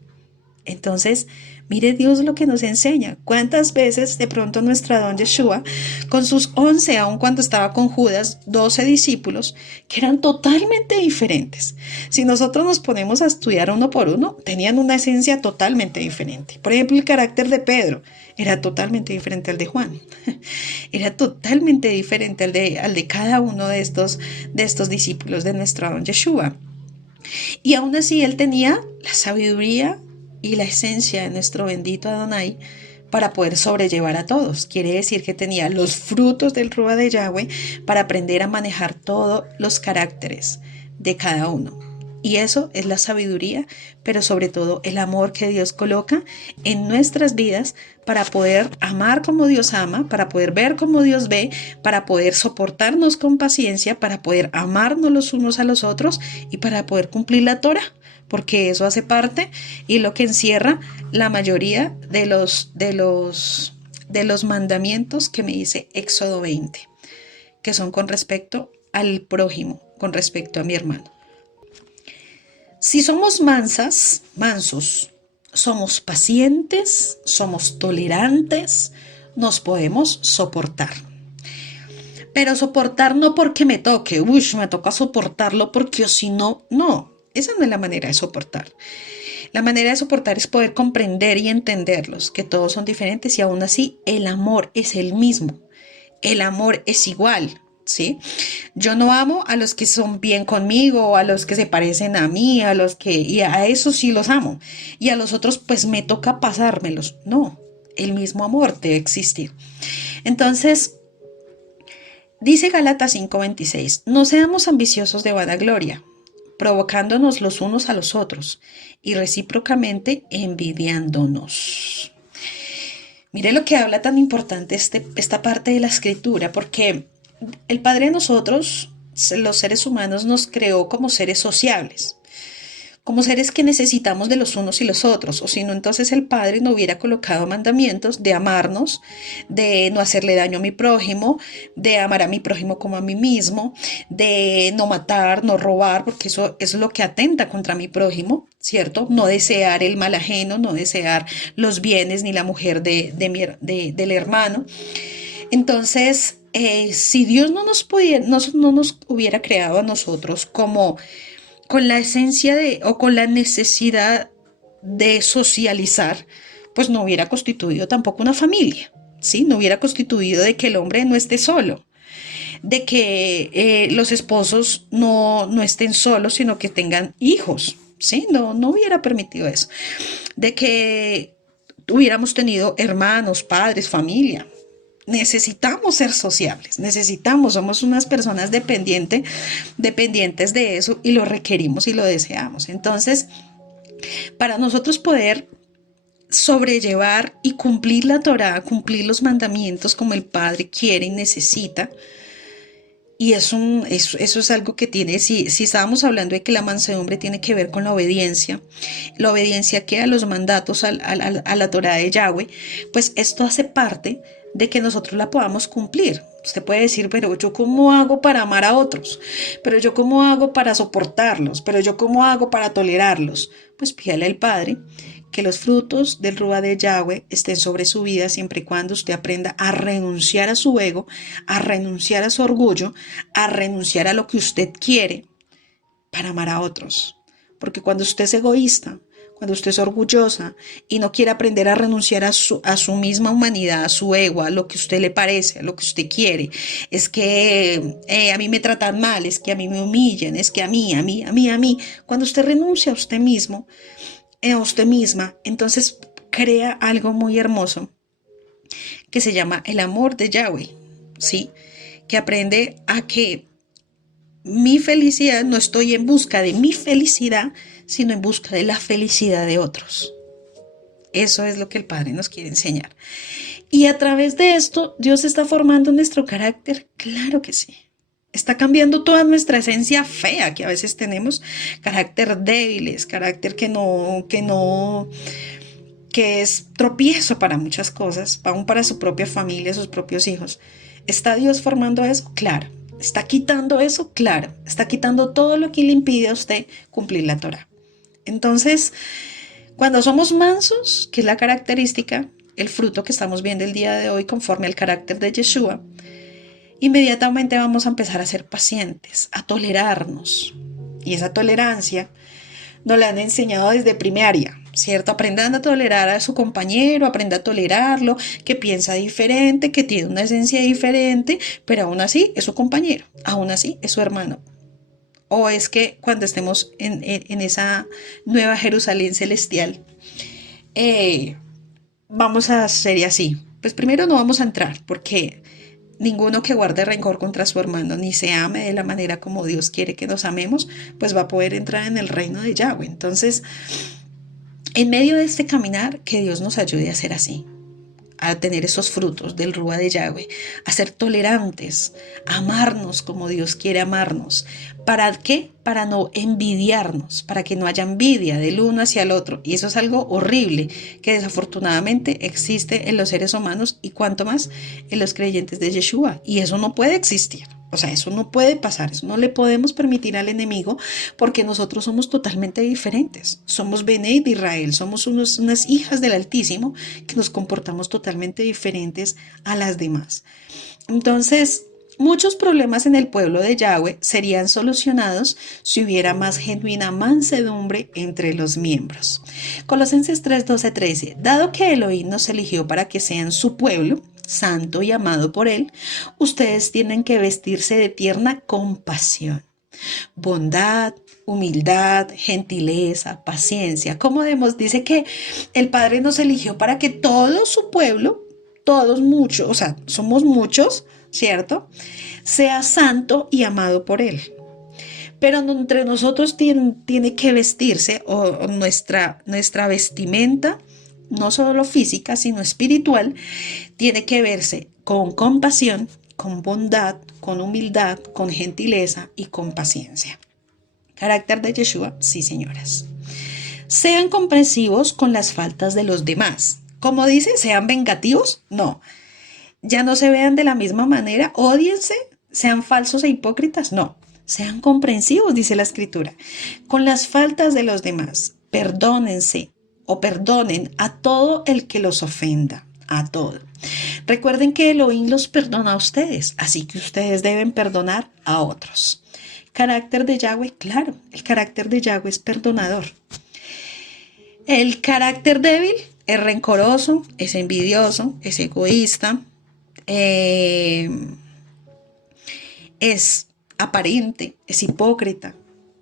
Entonces, mire Dios lo que nos enseña. ¿Cuántas veces de pronto nuestra don Yeshua, con sus 11, aun cuando estaba con Judas, 12 discípulos, que eran totalmente diferentes? Si nosotros nos ponemos a estudiar uno por uno, tenían una esencia totalmente diferente. Por ejemplo, el carácter de Pedro era totalmente diferente al de Juan. Era totalmente diferente al de cada uno de estos discípulos de nuestra don Yeshua. Y aún así él tenía la sabiduría y la esencia de nuestro bendito Adonai para poder sobrellevar a todos. Quiere decir que tenía los frutos del Ruach de Yahweh para aprender a manejar todos los caracteres de cada uno. Y eso es la sabiduría, pero sobre todo el amor que Dios coloca en nuestras vidas para poder amar como Dios ama, para poder ver como Dios ve, para poder soportarnos con paciencia, para poder amarnos los unos a los otros y para poder cumplir la Torah, porque eso hace parte y lo que encierra la mayoría de los mandamientos que me dice Éxodo 20, que son con respecto al prójimo, con respecto a mi hermano. Si somos mansos, somos pacientes, somos tolerantes, nos podemos soportar. Pero soportar no porque me toque, me toca soportarlo porque si no, no. Esa no es la manera de soportar. La manera de soportar es poder comprender y entenderlos, que todos son diferentes y aún así el amor es el mismo. El amor es igual, ¿sí? Yo no amo a los que son bien conmigo, a los que se parecen a mí, y a esos sí los amo. Y a los otros pues me toca pasármelos. No, el mismo amor debe existir. Entonces, Dice Gálatas 5:26, no seamos ambiciosos de vanagloria, provocándonos los unos a los otros y recíprocamente envidiándonos. Mire lo que habla tan importante esta parte de la escritura, porque el Padre de nosotros, los seres humanos, nos creó como seres sociables, como seres que necesitamos de los unos y los otros, o si no, entonces el Padre no hubiera colocado mandamientos de amarnos, de no hacerle daño a mi prójimo, de amar a mi prójimo como a mí mismo, de no matar, no robar, porque eso es lo que atenta contra mi prójimo, ¿cierto? No desear el mal ajeno, no desear los bienes ni la mujer del hermano. Entonces, si Dios no nos hubiera creado a nosotros como con la esencia de o con la necesidad de socializar, pues no hubiera constituido tampoco una familia, ¿sí? No hubiera constituido de que el hombre no esté solo, de que los esposos no estén solos, sino que tengan hijos, ¿sí? No hubiera permitido eso, de que hubiéramos tenido hermanos, padres, familia. Necesitamos ser sociables, somos unas personas dependientes de eso y lo requerimos y lo deseamos. Entonces, para nosotros poder sobrellevar y cumplir la Torá, cumplir los mandamientos como el Padre quiere y necesita, y eso es algo que tiene, si estábamos hablando de que la mansedumbre tiene que ver con la obediencia que a los mandatos, a la Torá de Yahweh, pues esto hace parte de que nosotros la podamos cumplir. Usted puede decir, pero yo cómo hago para amar a otros, pero yo cómo hago para soportarlos, pero yo cómo hago para tolerarlos. Pues pídale al Padre que los frutos del Ruá de Yahweh estén sobre su vida siempre y cuando usted aprenda a renunciar a su ego, a renunciar a su orgullo, a renunciar a lo que usted quiere para amar a otros. Porque cuando usted es egoísta, cuando usted es orgullosa y no quiere aprender a renunciar a su misma humanidad, a su ego, a lo que a usted le parece, a lo que usted quiere, es que a mí me tratan mal, es que a mí me humillan, es que a mí. Cuando usted renuncia a usted mismo, a usted misma, entonces crea algo muy hermoso que se llama el amor de Yahweh, ¿sí? Que aprende a que mi felicidad, no estoy en busca de mi felicidad, sino en busca de la felicidad de otros. Eso es lo que el Padre nos quiere enseñar. Y a través de esto, Dios está formando nuestro carácter, claro que sí. Está cambiando toda nuestra esencia fea que a veces tenemos, carácter débiles, carácter que es tropiezo para muchas cosas, aún para su propia familia, sus propios hijos. ¿Está Dios formando eso? Claro. ¿Está quitando eso? Claro. Está quitando todo lo que le impide a usted cumplir la Torá. Entonces, cuando somos mansos, que es la característica, el fruto que estamos viendo el día de hoy conforme al carácter de Yeshua, inmediatamente vamos a empezar a ser pacientes, a tolerarnos. Y esa tolerancia nos la han enseñado desde primaria, ¿cierto? Aprendan a tolerar a su compañero, aprenda a tolerarlo, que piensa diferente, que tiene una esencia diferente, pero aún así es su compañero, aún así es su hermano. O es que cuando estemos en esa nueva Jerusalén celestial, vamos a ser así. Pues primero no vamos a entrar, porque ninguno que guarde rencor contra su hermano ni se ame de la manera como Dios quiere que nos amemos, pues va a poder entrar en el reino de Yahweh. Entonces, en medio de este caminar, que Dios nos ayude a ser así, a tener esos frutos del Ruá de Yahweh, a ser tolerantes, a amarnos como Dios quiere amarnos. ¿Para qué? Para no envidiarnos, para que no haya envidia del uno hacia el otro. Y eso es algo horrible que desafortunadamente existe en los seres humanos y cuanto más en los creyentes de Yeshua. Y eso no puede existir. O sea, eso no puede pasar, eso no le podemos permitir al enemigo porque nosotros somos totalmente diferentes. Somos Benei de Israel, somos unas hijas del Altísimo que nos comportamos totalmente diferentes a las demás. Entonces, muchos problemas en el pueblo de Yahweh serían solucionados si hubiera más genuina mansedumbre entre los miembros. Colosenses 3:12-13. Dado que Elohim nos eligió para que sean su pueblo, santo y amado por él, ustedes tienen que vestirse de tierna compasión, bondad, humildad, gentileza, paciencia. Como dice que el Padre nos eligió para que todo su pueblo, todos muchos, o sea, somos muchos, ¿cierto? Sea santo y amado por Él. Pero entre nosotros tiene que vestirse, o nuestra vestimenta, no solo física, sino espiritual, tiene que verse con compasión, con bondad, con humildad, con gentileza y con paciencia. Carácter de Yeshua, sí, señoras. Sean comprensivos con las faltas de los demás. Como dice, sean vengativos, no. Ya no se vean de la misma manera, ódiense, sean falsos e hipócritas, no. Sean comprensivos, dice la Escritura, con las faltas de los demás. Perdónense o perdonen a todo el que los ofenda, a todo. Recuerden que Elohim los perdona a ustedes, así que ustedes deben perdonar a otros. Carácter de Yahweh, claro, el carácter de Yahweh es perdonador. El carácter débil es rencoroso, es envidioso, es egoísta, es aparente, es hipócrita.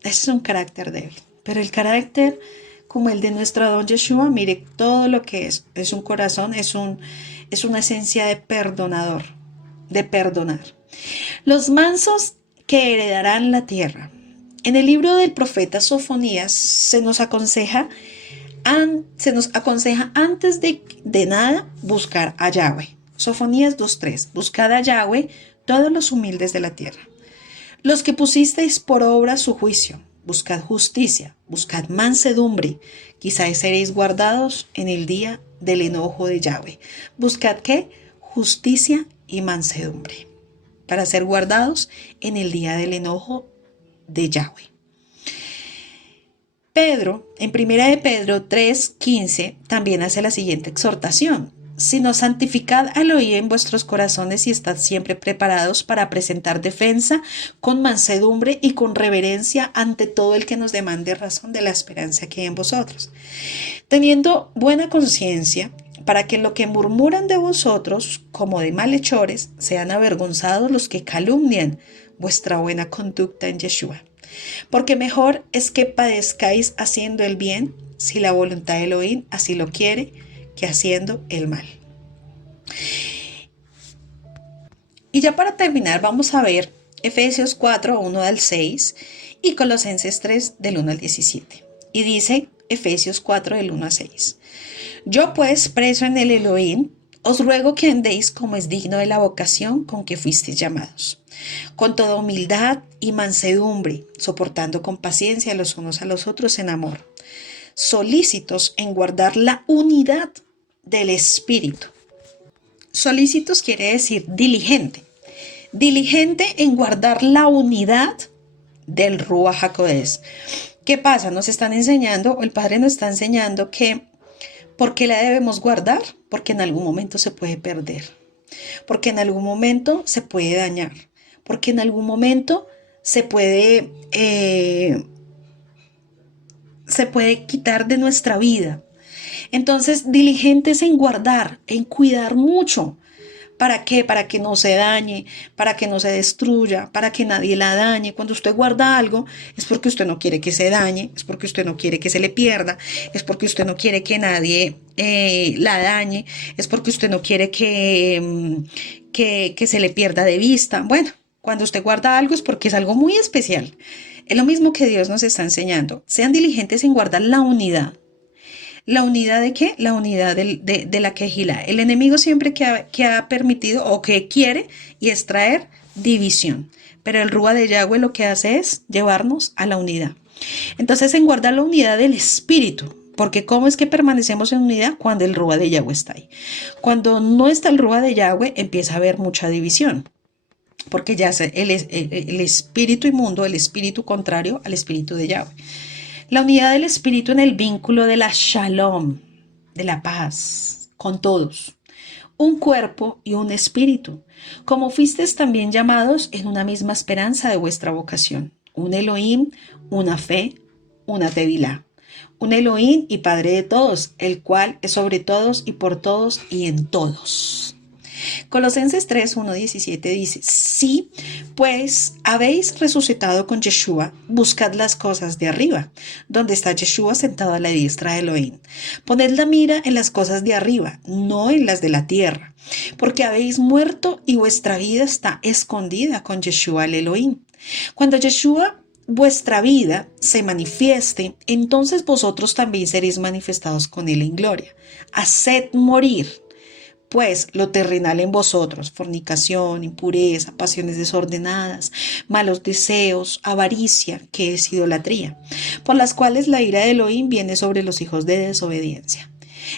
Ese es un carácter débil. Pero el carácter como el de nuestro Adón Yeshua, mire todo lo que es un corazón, es una esencia de perdonador, de perdonar. Los mansos que heredarán la tierra. En el libro del profeta Sofonías se nos aconseja antes de nada buscar a Yahweh. Sofonías 2:3. Buscad a Yahweh todos los humildes de la tierra. Los que pusisteis por obra su juicio, buscad justicia, buscad mansedumbre, quizás seréis guardados en el día del enojo de Yahweh. Buscad ¿qué? Justicia y mansedumbre, para ser guardados en el día del enojo de Yahweh. Pedro, en 1 de Pedro 3:15, también hace la siguiente exhortación. Sino santificad al oír en vuestros corazones y estad siempre preparados para presentar defensa con mansedumbre y con reverencia ante todo el que nos demande razón de la esperanza que hay en vosotros. Teniendo buena conciencia, para que en lo que murmuran de vosotros, como de malhechores, sean avergonzados los que calumnian vuestra buena conducta en Yeshua. Porque mejor es que padezcáis haciendo el bien, si la voluntad de Elohim así lo quiere, que haciendo el mal. Y ya para terminar vamos a ver Efesios 4, 1 al 6 y Colosenses 3 del 1 al 17. Y dice Efesios 4 del 1 al 6. Yo pues, preso en el Elohim, os ruego que andéis como es digno de la vocación con que fuisteis llamados, con toda humildad y mansedumbre, soportando con paciencia los unos a los otros en amor, solícitos en guardar la unidad del Espíritu. Solícitos quiere decir diligente. Diligente en guardar la unidad del Ruach HaKodesh. ¿Qué pasa? Nos están enseñando, o el Padre nos está enseñando que ¿por qué la debemos guardar? Porque en algún momento se puede perder. Porque en algún momento se puede dañar. Porque en algún momento se puede quitar de nuestra vida. Entonces, diligentes en guardar, en cuidar mucho. ¿Para qué? Para que no se dañe, para que no se destruya, para que nadie la dañe. Cuando usted guarda algo, es porque usted no quiere que se dañe, es porque usted no quiere que se le pierda, es porque usted no quiere que nadie la dañe, es porque usted no quiere que se le pierda de vista. Bueno, cuando usted guarda algo es porque es algo muy especial. Es lo mismo que Dios nos está enseñando. Sean diligentes en guardar la unidad. ¿La unidad de qué? La unidad de la quejilá. El enemigo siempre que ha permitido o que quiere y es traer división. Pero el Ruach de Yahweh lo que hace es llevarnos a la unidad. Entonces, en guardar la unidad del espíritu. Porque ¿cómo es que permanecemos en unidad? Cuando el Ruach de Yahweh está ahí. Cuando no está el Ruach de Yahweh, empieza a haber mucha división. Porque ya es el espíritu inmundo, el espíritu contrario al espíritu de Yahweh. La unidad del espíritu en el vínculo de la shalom, de la paz, con todos. Un cuerpo y un espíritu, como fuisteis también llamados en una misma esperanza de vuestra vocación. Un Elohim, una fe, una tevilá. Un Elohim y Padre de todos, el cual es sobre todos y por todos y en todos. Colosenses 3, 1, 17 dice, sí, pues habéis resucitado con Yeshua, buscad las cosas de arriba, donde está Yeshua sentado a la diestra de Elohim. Poned la mira en las cosas de arriba, no en las de la tierra, porque habéis muerto y vuestra vida está escondida con Yeshua el Elohim. Cuando Yeshua vuestra vida se manifieste, entonces vosotros también seréis manifestados con él en gloria. Haced morir pues lo terrenal en vosotros, fornicación, impureza, pasiones desordenadas, malos deseos, avaricia, que es idolatría, por las cuales la ira de Elohim viene sobre los hijos de desobediencia,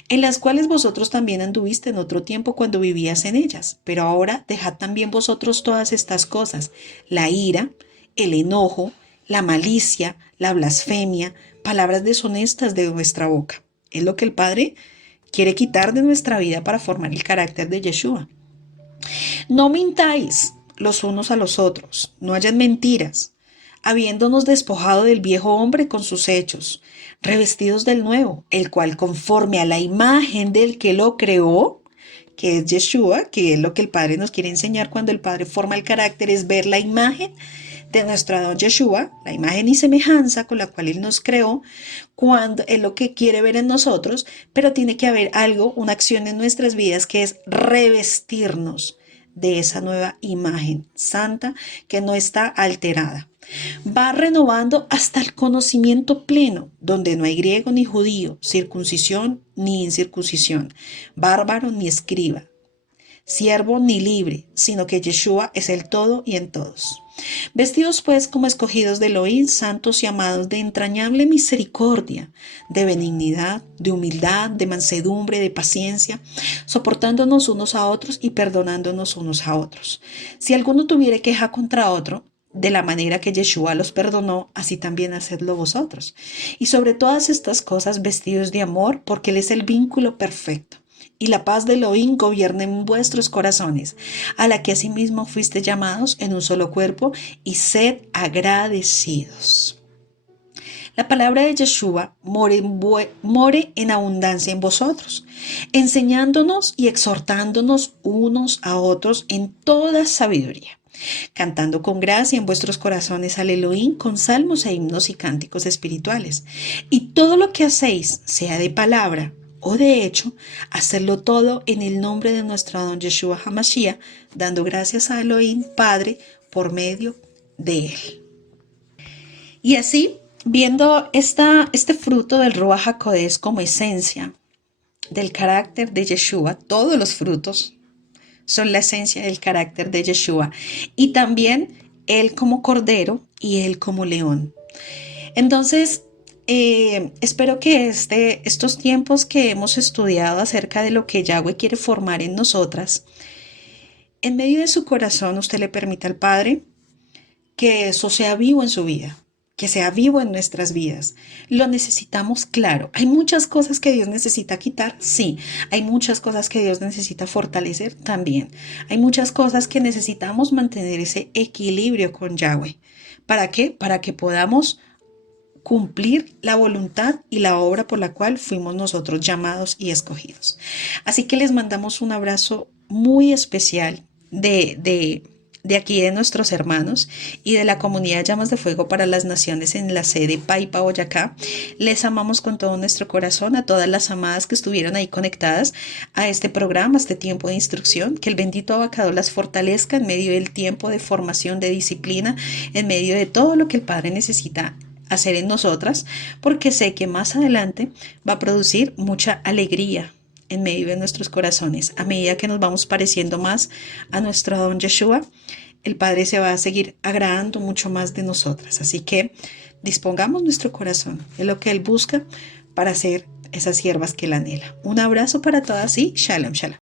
en las cuales vosotros también anduviste en otro tiempo cuando vivías en ellas, pero ahora dejad también vosotros todas estas cosas, la ira, el enojo, la malicia, la blasfemia, palabras deshonestas de vuestra boca. Es lo que el Padre quiere quitar de nuestra vida para formar el carácter de Yeshua. No mintáis los unos a los otros, no hayan mentiras, habiéndonos despojado del viejo hombre con sus hechos, revestidos del nuevo, el cual conforme a la imagen del que lo creó, que es Yeshua, que es lo que el Padre nos quiere enseñar cuando el Padre forma el carácter, es ver la imagen de nuestro Adón Yeshua, la imagen y semejanza con la cual Él nos creó, cuando es lo que quiere ver en nosotros, pero tiene que haber algo, una acción en nuestras vidas que es revestirnos de esa nueva imagen santa que no está alterada. Va renovando hasta el conocimiento pleno, donde no hay griego ni judío, circuncisión ni incircuncisión, bárbaro ni escriba, siervo ni libre, sino que Yeshua es el todo y en todos. Vestidos pues como escogidos de Elohim, santos y amados, de entrañable misericordia, de benignidad, de humildad, de mansedumbre, de paciencia, soportándonos unos a otros y perdonándonos unos a otros. Si alguno tuviere queja contra otro, de la manera que Yeshua los perdonó, así también hacedlo vosotros. Y sobre todas estas cosas vestidos de amor, porque Él es el vínculo perfecto. Y la paz de Elohim gobierne en vuestros corazones, a la que asimismo fuiste llamados en un solo cuerpo, y sed agradecidos. La palabra de Yeshua more en abundancia en vosotros, enseñándonos y exhortándonos unos a otros en toda sabiduría, cantando con gracia en vuestros corazones al Elohim con salmos e himnos y cánticos espirituales. Y todo lo que hacéis, sea de palabra o de hecho, hacerlo todo en el nombre de nuestro Adón Yeshua HaMashiach, dando gracias a Elohim Padre por medio de él. Y así, viendo este fruto del Ruach HaKodesh como esencia del carácter de Yeshua, todos los frutos son la esencia del carácter de Yeshua, y también él como cordero y él como león. Entonces, espero que estos tiempos que hemos estudiado acerca de lo que Yahweh quiere formar en nosotras, en medio de su corazón usted le permita al Padre que eso sea vivo en su vida, que sea vivo en nuestras vidas. Lo necesitamos, claro. Hay muchas cosas que Dios necesita quitar, sí. Hay muchas cosas que Dios necesita fortalecer, también. Hay muchas cosas que necesitamos mantener ese equilibrio con Yahweh. ¿Para qué? Para que podamos cumplir la voluntad y la obra por la cual fuimos nosotros llamados y escogidos. Así que les mandamos un abrazo muy especial de aquí de nuestros hermanos y de la comunidad Llamas de Fuego para las Naciones en la sede Paipa, Boyacá. Les amamos con todo nuestro corazón a todas las amadas que estuvieron ahí conectadas a este programa, a este tiempo de instrucción. Que el bendito Abacado las fortalezca en medio del tiempo de formación, de disciplina, en medio de todo lo que el Padre necesita hacer en nosotras, porque sé que más adelante va a producir mucha alegría en medio de nuestros corazones. A medida que nos vamos pareciendo más a nuestro Adón Yeshua, el Padre se va a seguir agradando mucho más de nosotras. Así que dispongamos nuestro corazón en lo que Él busca para ser esas siervas que Él anhela. Un abrazo para todas y shalom, shalom.